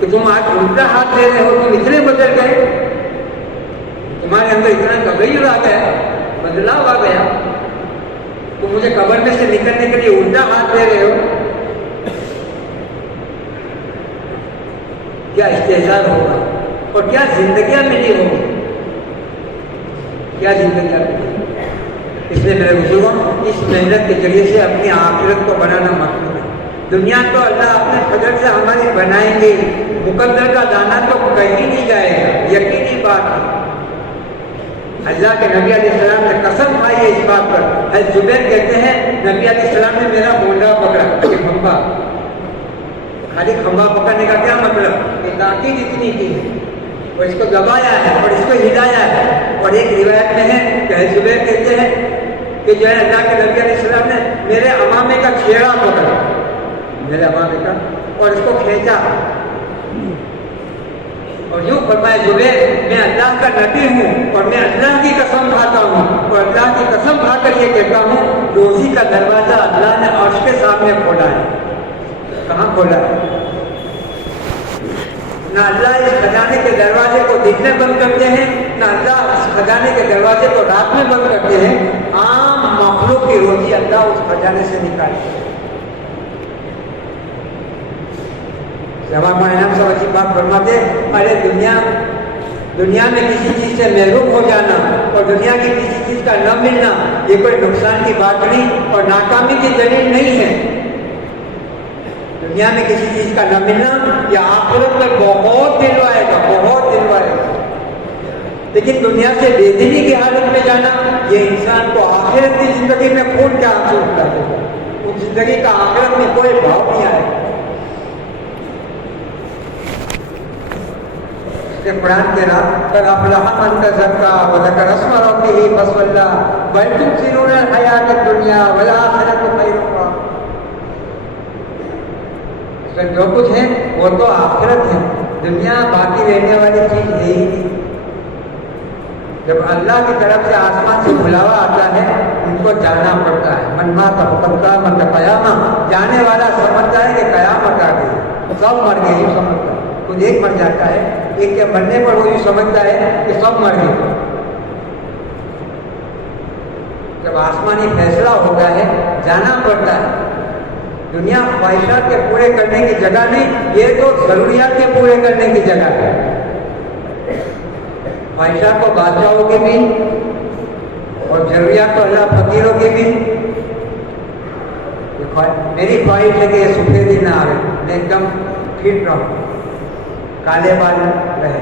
کہ تم آج الٹا ہاتھ دے رہے ہو، تم اتنے بدل گئے، تمہارے اندر اتنا تغیر آ گیا، بدلاؤ آ گیا، تم مجھے قبر میں سے نکلنے کے لیے الٹا ہاتھ دے رہے ہو. کیا استحصال ہوگا اور کیا زندگیاں ملی ہوگی، کیا زندگیاں ملی. اس لیے میرے بزرگوں اس محنت کے ذریعے سے اپنی آخرت کو بنانا مطلوب ہے. دنیا تو اللہ اپنے فضل سے ہماری بنائیں گے، مقدر کا دانا تو کہیں نہیں جائے گا، یقینی بات ہے. اللہ کے نبی علیہ السلام نے قسم کھائی ہے اس بات پر. حضرت زبیر کہتے ہیں نبی علیہ السلام نے میرا مونڈا پکڑا کہ کھمبا. خالی کھمبا پکڑنے کا کیا مطلب کہ تاکید اتنی کی ہے اور اس کو دبایا ہے اور اس کو ہلایا ہے. اور ایک روایت میں ہے کہ حضرت زبیر کہتے ہیں کہ جو ہے اللہ کے نبی علیہ السلام نے میرے امامے کا چھیڑا پکڑا، میرے امامے کا، اور اس کو کھینچا اور یوں فرمائے زبیر میں اللہ کا نبی ہوں اور میں اللہ کی قسم کھاتا ہوں اور اللہ کی قسم کھا کر یہ کہتا ہوں روزی کا دروازہ اللہ نے عرش کے سامنے کھولا ہے. کہاں کھولا ہے؟ نہ اللہ اس خزانے کے دروازے کو دن میں بند کرتے ہیں، نہ اللہ اس خزانے کے دروازے کو رات میں بند کرتے ہیں. عام مخلوق کی روزی اللہ اس خزانے سے نکالتے ہیں. اچھی بات فرماتے ارے دنیا میں کسی چیز سے محروم ہو جانا اور دنیا کی کسی چیز کا نہ ملنا یہ کوئی نقصان کی بات نہیں اور ناکامی کی دلیل نہیں ہے. دنیا میں کسی چیز کا نہ ملنا یہ آخرت میں بہت دلوائے گا، بہت دلوائے گا. لیکن دنیا سے بے دینی کی حالت میں جانا یہ انسان کو آخرت کی زندگی میں خون کے آنسو کر دے گا. اس زندگی کا آخرت میں کوئی بھاؤ نہیں آئے گا. کہ قرآن کے رات قد افلح من تزکا وذکر اسم ربہ فصلی بل تؤثرون الحیاۃ الدنیا والآخرۃ خیر وابقیٰ. اس میں جو کچھ ہے وہ تو آخرت ہے، دنیا باقی رہنے والی چیز ہے ہی نہیں. جب اللہ کی طرف سے آسمان سے بلاوا آتا ہے ان کو جانا پڑتا ہے. من مات فقد قامت قیامہ، جانے والا سمجھتا ہے کہ قیامت آ گئی، سب مر گئے یوں سمجھتا ہے. خود ایک مر جاتا ہے، ایک کے مرنے پر وہ یوں سمجھتا ہے کہ سب مر گئے. جب آسمانی فیصلہ ہوتا ہے جانا پڑتا ہے. دنیا خواہشات کے پورے کرنے کی جگہ نہیں، یہ تو ضروریات کے پورے کرنے کی جگہ ہے. خواہشات کو بادشاہوں کی بھی اور ضروریات کو اللہ فقیروں کی بھی. میری خواہش ہے کہ یہ سفیدی نہ آئے، میں ایک دم فٹ رہوں، کالے بال رہے.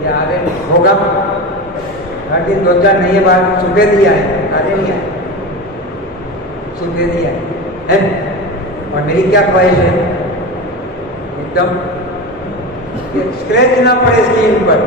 یہ آگے ہوگا ہر دن دو چار نئی بار سفیدی آئے، کالے نہیں آئے، سفیدی آئے. اور میری کیا خواہش ہے ایک دم اسکریچ نہ پڑے اسکرین پر،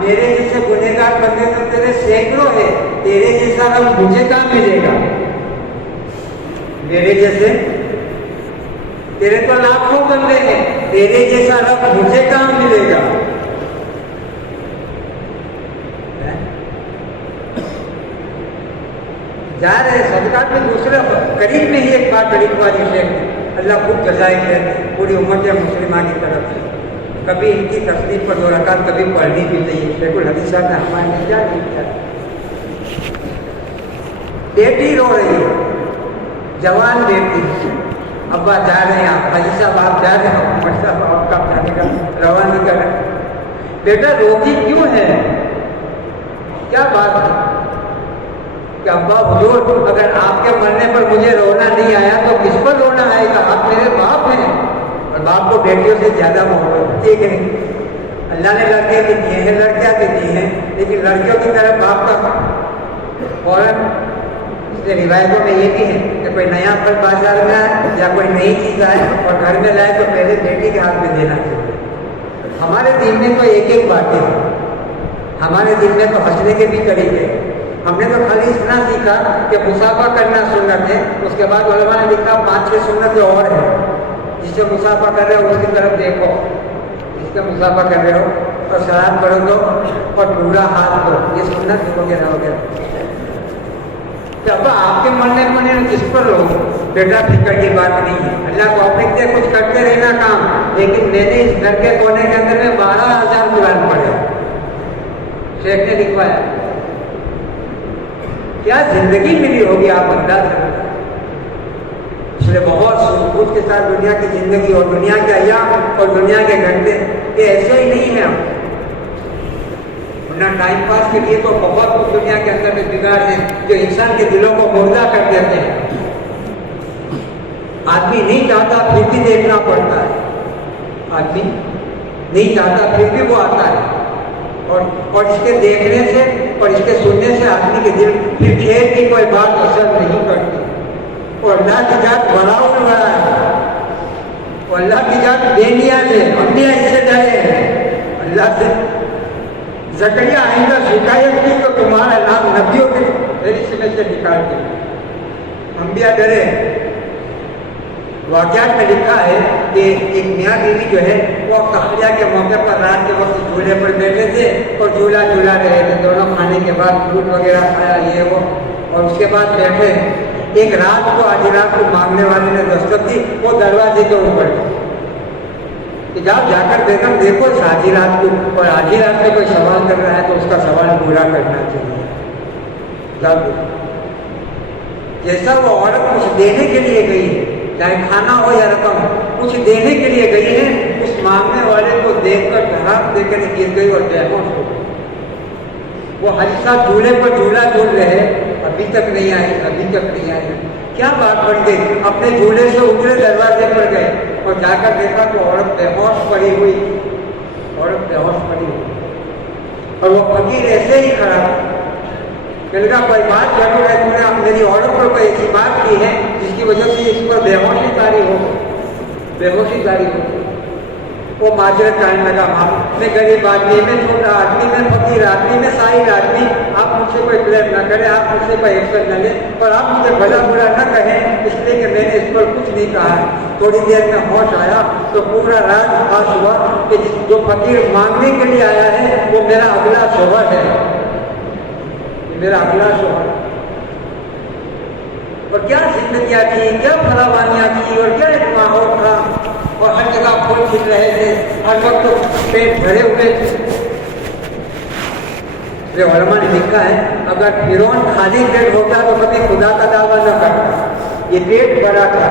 میرے جیسے گنہگار بندے تو تیرے سینکڑوں ہے، تیرے جیسا رب مجھے کہاں ملے گا؟ میرے جیسے تیرے تو لاکھوں بندے ہیں، تیرے جیسا رب مجھے کہاں ملے گا؟ جا رہے صدقات میں دوسرا قریب میں ہی ایک بات بڑی خواہش ہے، اللہ خوب جزائے ہے پوری امت مسلمہ کی طرف سے، کبھی ان کی تصدیق پر 2 رکعت کبھی پڑھنی بھی چاہیے۔ شیخ الحدیث صاحب نے ہمارے لیے کیا کیا؟ بیٹی رو رہی ہے، جوان بیٹی، ابا جا رہے ہیں، آپ حاجی صاحب آپ جا رہے ہیں، عمر صاحب آپ کا جانے کا روانہ کر رہے ہیں، بیٹا روتی کیوں ہے؟ کیا بات ہے کہ ابا حضور اگر آپ کے مرنے پر مجھے رونا نہیں آیا تو کس پر رونا آئے گا؟ آپ میرے باپ ہیں، اور باپ کو بیٹیوں سے زیادہ محبت، ٹھیک ہے؟ اللہ نے لڑکے بھی دیے ہیں، لڑکیاں بھی دی ہیں، لیکن لڑکیوں کی طرف باپ کا فوراً روایتوں میں یہ بھی ہے کہ کوئی نیا پھل بازار میں آئے یا کوئی نئی چیز آئے اور گھر میں لائے تو پہلے بیٹی کے ہاتھ میں دینا چاہیے۔ ہمارے دین میں تو ایک باتیں ہیں، ہمارے دین میں تو ہنسنے کے بھی طریقے ہیں۔ ہم نے تو خالی اتنا سیکھا کہ مسافہ کرنا سنت ہے، اس کے بعد علماء نے لکھا 5-6 سنتیں اور ہیں، جس سے مسافہ کر رہے ہو اس کی طرف دیکھو، جس سے مسافہ کر رہے ہو، اور سلام پڑھو دو اور پورا ہاتھ دو، یہ سنت وغیرہ وغیرہ۔ کہ ابا آپ کے مرنے پڑنے کس پر رہو؟ بیٹا فکر کی بات نہیں ہے، اللہ کو اپنے کچھ کرتے رہنا کام، لیکن میں نے اس گھر کے کونے کے اندر میں 12,000 قرآن پڑھے، شیخ نے لکھوایا، کیا زندگی ملی ہوگی آپ انداز کریں۔ اس لیے بہت سکون کے ساتھ دنیا کی زندگی اور دنیا کے ایام اور دنیا کے گھنٹے یہ ایسے ہی نہیں ہیں، ورنہ ٹائم پاس کے لیے تو بہت کچھ دنیا کے اندر میں بگاڑ ہیں جو انسان کے دلوں کو مردہ کر دیتے ہیں۔ آدمی نہیں چاہتا پھر بھی دیکھنا پڑتا ہے، آدمی نہیں چاہتا پھر بھی وہ آتا ہے، اور اس کے دیکھنے سے اور اس کے سننے سے آدمی کے دل پھر کھیل کی کوئی بات اثر نہیں کرتی۔ اور اللہ کی ذات بڑا اور بڑا ہے، اور اللہ کی ذات بے نیاز ہے، انبیاء اس سے ڈرے ہیں اللہ سے۔ زکریا آئندہ شکایت کی تو تمہارا نام نبیوں کے فہرست میں سے نکال دیا، انبیاء ڈرے۔ واقعات میں لکھا ہے کہ ایک میاں بیوی جو ہے وہ تخلیہ کے موقع پر رات کے وقت جھولے پر بیٹھے تھے اور جھولا جھولا رہے تھے، دونوں کھانے کے بعد فروٹ وغیرہ کھایا یہ وہ، اور اس کے بعد بیٹھے۔ ایک رات کو آدھی رات کو مانگنے والے نے دستک دی، وہ دروازے کے اوپر کہ جب جا کر بیگم دیکھو اس آدھی رات کو، اور آدھی رات میں کوئی سوال کر رہا ہے تو اس کا سوال پورا کرنا چاہیے۔ جب جیسا وہ عورت کچھ دینے کے لیے گئی ہے، چاہے کھانا ہو یا رقم، کچھ دینے کے لیے گئی ہے، اس مانگنے والے کو دیکھ کر دھڑام دے کر گر گئی اور بے ہوش ہو گئی۔ وہ حاجی صاحب جھولے پر جھولا جھول رہے، ابھی تک نہیں آئے، ابھی تک نہیں آئے۔ کیا بات بن گئی؟ اپنے جھولے سے اترے، دروازے پر گئے اور جا کر دیکھا تو عورت بے ہوش پڑی ہوئی، عورت بے ہوش پڑی ہوئی، اور وہ فقیر ایسے ہی کھڑا۔ کہ لگا کوئی بات ضرور ہے، تم نے میری عورت پر کوئی ایسی بات کی ہے جس کی وجہ سے اس پر بے ہوشی طاری ہو، بے ہوشی طاری ہو۔ وہ معذرت کرنے لگا، میں غریب آدمی، میں چھوٹا آدمی، میں فقیر آدمی، میں سائل آدمی، آپ مجھ سے کوئی کلیم نہ کریں، آپ مجھ سے کوئی ایکشن نہ لیں، اور آپ مجھے بھلا برا نہ کہیں، اس لیے کہ میں نے اس پر کچھ نہیں کہا ہے۔ تھوڑی دیر میں ہوش آیا تو پورا رات خاص ہوا کہ جو فقیر مانگنے کے لیے آیا ہے وہ میرا اگلا شوہر ہے، میرا اگلا شوہر۔ اور کیا زندگیاں تھی، کیا فراوانیاں تھی، اور کیا ایک ماحول تھا، اور ہر جگہ پھول کھل رہے تھے، ہر وقت پیٹ بھرے ہوئے تھے۔ علماء نے لکھا ہے اگر فرعون خالی پیٹ ہوتا تو کبھی خدا کا دعویٰ نہ کرتا، یہ پیٹ بھرا تھا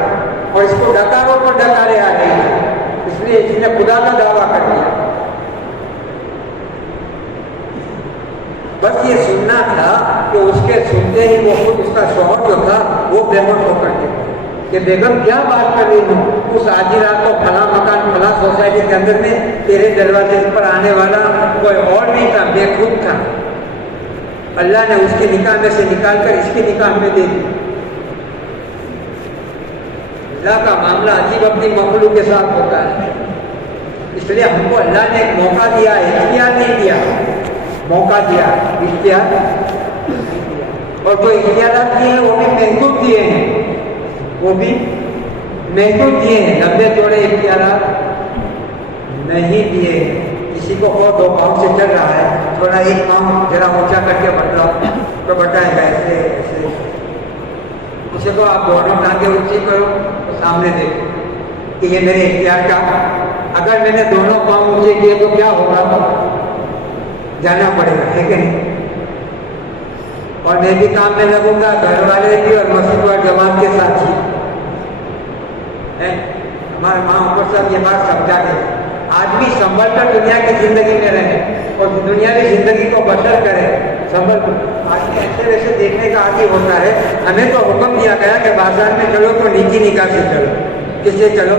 اور اس کو ڈکاروں پر ڈکارے آ رہی ہیں، اس لیے اس نے خدا کا دعویٰ کر دیا۔ بس یہ سننا تھا کہ اس کے سنتے ہی وہ خود اس کا شوہر جو تھا وہ بے ہوش ہو کر گیا کہ بیگم کیا بات کر رہی ہوں، اس آدھی رات کو فلاں مکان فلاں سوسائٹی کے اندر میں تیرے دروازے پر آنے والا کوئی اور نہیں تھا، بے خود تھا، اللہ نے اس کے نکاح میں سے نکال کر اس کے نکاح میں دے دی۔ اللہ کا معاملہ عجیب اپنی مخلوق کے ساتھ ہوتا ہے۔ اس لیے ہم کو اللہ نے ایک موقع دیا ہے، اختیار نہیں دیا، موقع دیا، اختیار نہیں دیا۔ اور جو اختیارات دیے ہیں وہ بھی محدود دیے ہیں، وہ بھی محدود دیے ہیں، 90 جوڑے اختیارات نہیں دیے ہیں۔ کسی کو اور 2 پاؤں سے چل رہا ہے، تھوڑا 1 پاؤں ذرا اونچا کر کے بتلاؤ تو بتائے گا ایسے ایسے۔ اسے کو آپ دونوں ٹانگیں اونچی کرو تو سامنے دیکھو کہ یہ میرے اختیار کا، اگر میں نے دونوں پاؤں اونچے کیے تو کیا ہوگا؟ جانا پڑے گا، ہے کہ نہیں؟ اور میں بھی کام میں لگوں گا، گھر والے بھی، اور مسجد اور جماعت کے ساتھ ہی۔ ہمارے ماں عمر صاحب یہ بات سمجھا دے، آدمی سنبھل کر دنیا کی زندگی میں رہے اور دنیاوی زندگی کو بسر کرے، سنبھل کر۔ آدمی ایسے ویسے دیکھنے کا عادی ہوتا ہے۔ ہمیں تو حکم دیا گیا کہ بازار میں چلو تو نیچی نگاہ سے چلو، کس سے چلو؟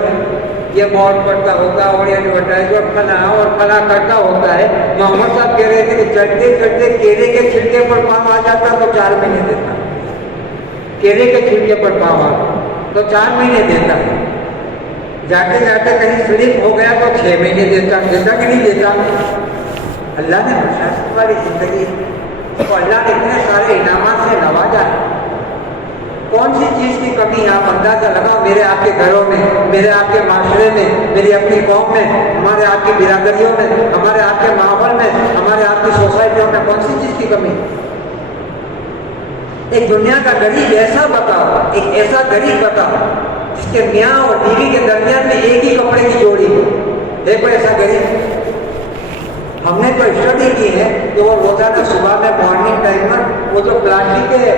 یہ مور پڑتا ہوتا اور یہ ایڈورٹائز اور فلاں اور فلاں کرتا ہوتا ہے۔ محمد صاحب کہہ رہے تھے کہ چلتے چلتے کیلے کے چھلکے پر پاؤں آ جاتا تو 4 مہینے دیتا، کیلے کے چھلکے پر پاؤں آ تو 4 مہینے دیتا، جاتے جاتے کہیں سلپ ہو گیا تو 6 مہینے دیتا کہ نہیں دیتا؟ اللہ نے مشاہد والی زندگی تو اللہ نے اتنے سارے انعامات سے نوازا ہے۔ کون سی چیز کی کمی آپ اندازہ لگاؤ، میرے آپ کے گھروں میں، میرے آپ کے معاشرے میں، میری اپنی قوم میں، ہمارے آپ کی برادریوں میں، ہمارے آپ کے ماحول میں، ہمارے آپ کی سوسائٹیوں میں کون سی چیز کی کمی؟ ایک دنیا کا غریب ایسا بتاؤ، ایک ایسا غریب بتاؤ جس کے میاں اور بیوی کے درمیان میں ایک ہی کپڑے کی جوڑی ہو، دیکھو ایسا غریب۔ ہم نے تو اسٹڈی کی ہے کہ وہ روزانہ صبح میں مارننگ ٹائم میں وہ جو پلاسٹک کے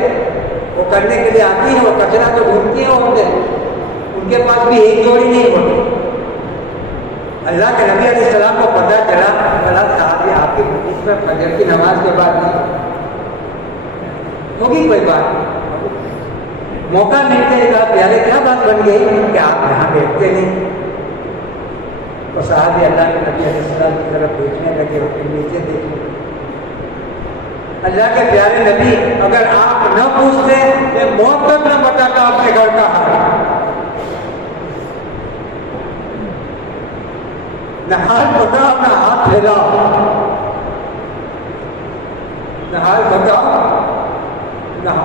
وہ کرنے کے لیے آتی ہیں، وہ کچرا تو ڈھونڈتی ہیں عورتیں، ان کے پاس بھی ایک جوڑی نہیں ہوتی۔ اللہ کے نبی علیہ السلام کو پتہ چلا، اللہ صاحب آپ کی اس میں فجر کی نماز کے بعد نہیں ہوگی کوئی بات، موقع ملتے ہی کہا پیارے کیا بات بن گئی کہ آپ یہاں بیٹھتے نہیں؟ تو صحابی اللہ کے نبی علیہ السلام کی طرف دیکھنے لگے اور پھر نیچے دیکھنے لگے۔ اللہ کے پیارے نبی اگر آپ نہ پوچھتے میں موت تک نہ بتاتا اپنے گھر کا حال، نہ حال بتاؤ نہ ہاتھ پھیلاؤ، نہ حال بتاؤ نہ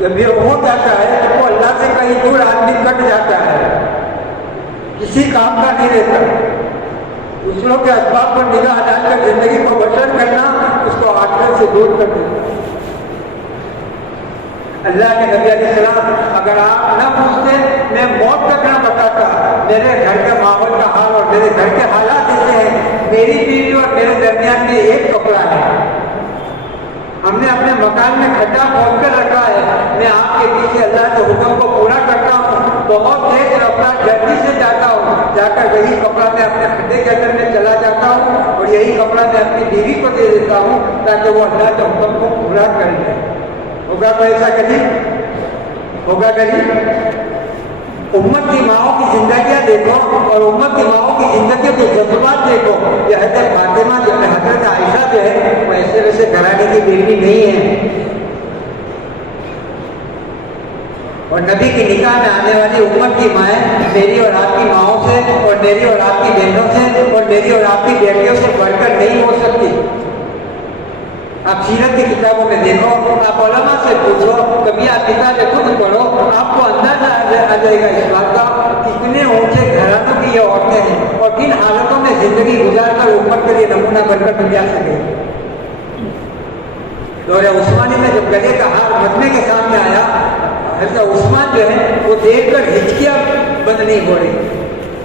جب یہ ہو جاتا ہے تو وہ اللہ سے کہیں دور آدمی کٹ جاتا ہے، کسی کام کا نہیں رہتا۔ دوسروں کے اسباب پر نگاہ ڈال کر زندگی کو بسر کرنا، اس کو آخرت سے دور کر دینا۔ اللہ کے نبی علیہ السلام اگر آپ نہ پوچھتے میں موت تک نہ بتاتا میرے گھر کے ماحول کا حال، اور میرے گھر کے حالات ایسے ہیں، میری بیوی اور میرے درمیان میں ایک کپڑا ہے، ہم نے اپنے مکان میں کھڈا کھود کر رکھا ہے، میں آپ کے پیچھے اللہ کے حکم کو پورا کرتا ہوں، بہت تیز رفتار جلدی سے جاتا ہوں، جا کر وہی کپڑا میں اپنے کھڈے کے اندر میں چلا جاتا ہوں اور یہی کپڑا میں اپنی بیوی کو دے دیتا ہوں تاکہ وہ اللہ کے حکم کو پورا کر لے۔ ہوگا تو ایسا غریب؟ ہوگا غریب؟ امت کی ماؤں کی زندگیاں دیکھو اور امت کی ماؤں کی زندگیوں کے جذبات دیکھو۔ یہ حضرت فاطمہ جو ہے، حضرت عائشہ جو ہے، وہ ایسے ویسے گھرانے کی بیوی نہیں ہے، اور نبی کی نکاح میں آنے والی امت کی مائیں میری اور آپ کی ماؤں سے اور میری اور آپ کی بہنوں سے اور میری اور آپ کی بیٹیوں سے بڑھ کر نہیں ہو سکتی۔ آپ سیرت کی کتابوں میں دیکھو، آپ علماء سے پوچھو، کبھی آپ کتابیں خود پڑھو، آپ کو اندازہ آ جائے گا اس بات کا کتنے اونچے گھرانوں کی یہ عورتیں ہیں اور کن حالتوں میں زندگی گزار کر امت کے لیے نمونہ بن کر دنیا سے گئی۔ دور عثمانی میں جب گلے کا ہار مدنے کے سامنے آیا، حضرت عثمان جو ہے وہ دیکھ کر ہچکیاں بند نہیں ہو رہی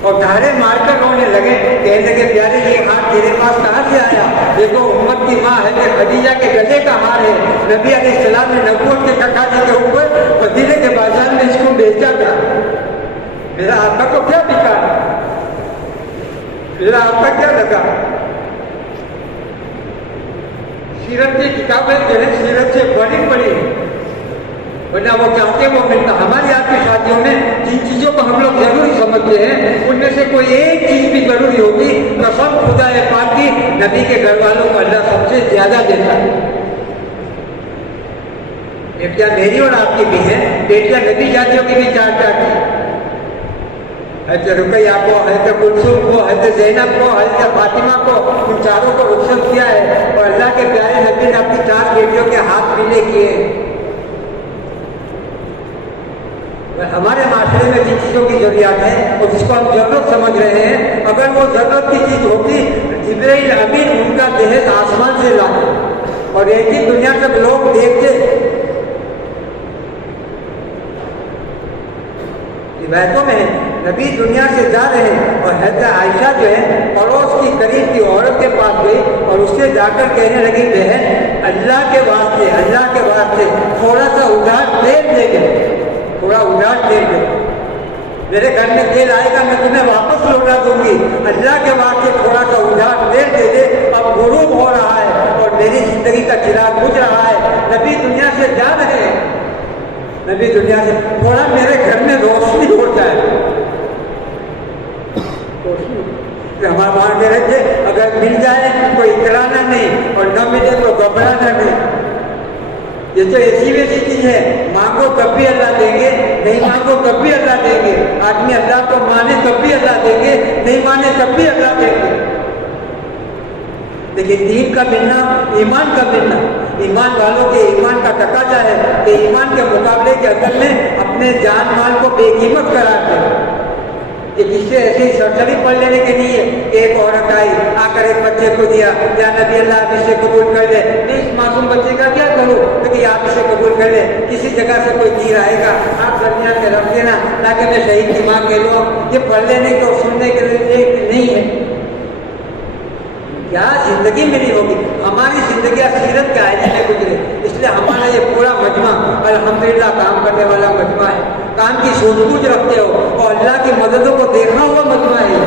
اور دھارے مار کر رونے لگے، کہنے لگے پیارے یہ ہار تیرے پاس کہاں سے آیا؟ دیکھو امت کی ماں حضرت خدیجہ کے گلے کا ہار ہے، نبی علیہ السلام نے نبوت کے ککھانے کے اوپر مدینے کے بازار میں اس کو بیچا تھا۔ میرا آقا کو کیا بکا؟ میرا آقا کیا لگا؟ سیرت کی کتابیں جو ہے سیرت سے بڑی بڑی، ورنہ وہ چاہتے وہ ملتا۔ ہماری آپ کی شادیوں میں جن چیزوں کو ہم لوگ ضروری سمجھتے ہیں ان میں سے کوئی ایک چیز بھی ضروری ہوگی، قسم خدا پاک کی، نبی کے گھر والوں کو اللہ سب سے زیادہ دیتا ہے۔ بیٹیاں میری اور آپ کی بھی ہیں، بیٹیاں نبی جاتیوں کی بھی 4 کی، حضرت رقیہ کو, حضرت کلثوم کو, حضرت زینب کو, حضرت فاطمہ کو, ان چاروں کو رخصت کیا ہے اور اللہ کے پیارے نبی نے اپنی 4 بیٹیوں کے ہاتھ ملے کیے. ہمارے معاشرے میں جن چیزوں کی ضروریات ہے اور جس کو ہم ضرورت سمجھ رہے ہیں, اگر وہ ضرورت کی چیز ہوتی, جبرائیل امین ان کا جہیز آسمان سے لاتے اور ایک ہی دنیا تک لوگ دیکھتے. روایتوں میں نبی دنیا سے جا رہے اور حضرت عائشہ جو ہے پڑوس کی قریب کی عورت کے پاس گئی اور اس سے جا کر کہنے لگی, بہن اللہ کے واسطے تھوڑا سا ادھار تیل دے گئے, تھوڑا ادھار تیل دے, میرے گھر میں تیل آئے گا, میں تمہیں واپس لوٹا دوں گی, اللہ کے واسطے تھوڑا سا ادھار تیل دے دے. اب غروب ہو رہا ہے اور میری زندگی کا چراغ بجھ رہا ہے, نبی دنیا سے جا رہے ہیں, نبی دنیا سے تھوڑا میرے گھر میں روشنی ہو جائے. ہمارے وہاں کہہ رہے تھے اگر مل جائے کوئی اترانا نہیں اور نہ ملے تو گھبرانا نہیں. یہ تو ایسی ویسی چیز ہے, مانگو کب بھی اللہ دیں گے, نہیں مانگو کب بھی اللہ دیں گے. آدمی اللہ کو مانے کب بھی اللہ دیں گے, نہیں مانے کب بھی اللہ دیں گے. لیکن دین کا ملنا, ایمان کا ملنا, ایمان والوں کے ایمان کا تقاضا ہے کہ ایمان کے مقابلے کے اندر میں اپنے جان مال کو بے قیمت قرار دیں. کہ جس سے ایسے ہی سرسری پڑھ لینے کے لیے ایک عورت آئی, آ کر ایک بچے کو دیا, یا نبی اللہ آپ اسے قبول کر لے. نہیں, اس معصوم بچے کا کیا کروں, کہ آپ اسے قبول کر لے. کسی جگہ سے کوئی تیر آئے گا, آپ درمیان میں رکھ دینا تاکہ میں شہید کی ماں کہہ لوں. یہ پڑھ لینے کو سننے کے لیے نہیں ہے. کیا زندگی میری ہوگی, ہماری زندگیاں سیرت کے آئینے میں گزرے. اس لیے ہمارا یہ پورا مجمع الحمدللہ کام کرنے والا مجمع ہے, کام کی سوچ بوجھ رکھتے ہو اور اللہ کی مددوں کو دیکھا ہوا مجمع ہے.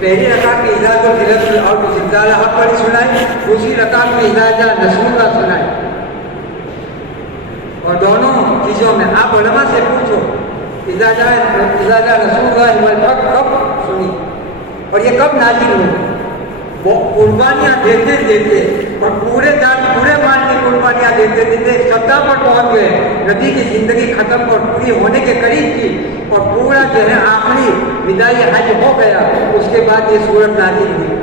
پہلی رکعت میں ہدایت الدلت اور زندہ حق پڑھی سنائے, دوسری رکعت میں ہدایت نصر کا سنائے. اور دونوں چیزوں میں آپ علماء سے پوچھو ہدایت نصر کا کب سنی اور یہ کب نازل ہوئی. وہ قربانیاں دیتے دیتے اور پورے مال کی قربانیاں دیتے دیتے ایک سطح پر پہنچ گئے. نبی کی زندگی ختم اور پوری ہونے کے قریب تھی اور پورا جو ہے آخری وداعی حج ہو گیا. اس کے بعد یہ سورت نازل ہوئی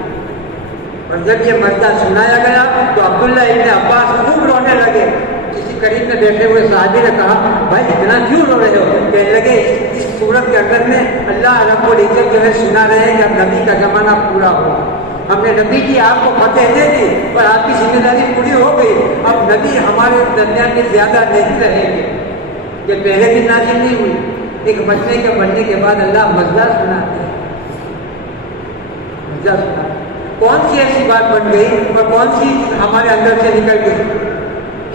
اور جب یہ مسئلہ سنایا گیا تو عبداللہ ابن عباس خوب رونے لگے. کسی قریب میں بیٹھے ہوئے صحابی نے کہا, بھائی اتنا کیوں رو رہے ہو؟ کہنے لگے اس سورت کے اندر میں اللہ رب العزت جو ہے سنا رہے ہیں کہ اب نبی کا زمانہ پورا ہو. ہم نے نبی کی آپ کو فتح دے دی پر آپ کی ذمہ داری پوری ہو گئی. اب نبی ہمارے درمیان میں زیادہ نہیں رہیں گے. یہ پہلے دن نازل نہیں ہوئی. ایک بچے کے بننے کے بعد اللہ مزہ سناتے ہیں, مزہ سنا. کون سی ایسی بات بن گئی اور کون سی ہمارے اندر سے نکل گئی.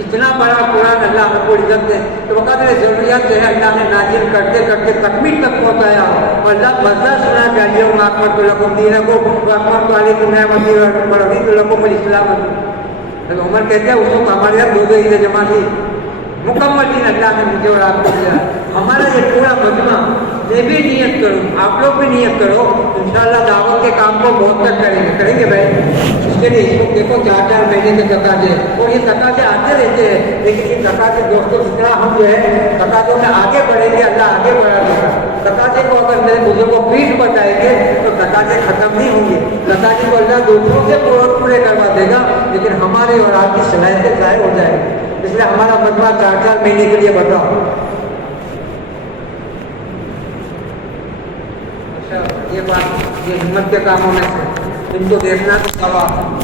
اتنا بڑا قرآن اللہ رب العزت نے تو وقت ضروریات جو ہے اللہ نے نازل کرتے کرتے تکمیل تک پہنچایا اور اللہ مزہ سنا کہ اليوم اکملت لکم دینکم واکملت علیکم نعمتی ورضیت لکم الاسلام. عمر کہتے ہیں اس وقت ہمارے یہاں 2 عیدیں جمع تھی, مکمل دین اللہ نے مجھے اور آپ کو دیا. ہمارا یہ پورا مجمع, میں بھی نیت کروں, آپ لوگ بھی نیت کرو, انشاءاللہ دعوت کے کام کو بہت تک کریں گے بھائی. اس کے لیے اس کو دیکھو 4 مہینے کے تقاضے اور یہ تقاضے آتے رہتے ہیں. لیکن یہ تقاضے دوستوں جتنا ہم جو ہے تقاضوں میں آگے بڑھیں گے اللہ آگے بڑھا دے گا. تقاضے کو اگر میرے بزرگوں کو پیٹ بتائیں گے تو تقاضے ختم نہیں ہوں گے. تقاضے کو اللہ دوسروں سے پورے کروا دے گا لیکن ہمارے اور آپ کی صلاحیتیں ضائع ہو جائیں گی. اس لیے ہمارا مجمع 4 مہینے کے لیے بتاؤ. یہ بات یہ ہمت کے کاموں میں سے ان کو دیکھنا تو ثواب.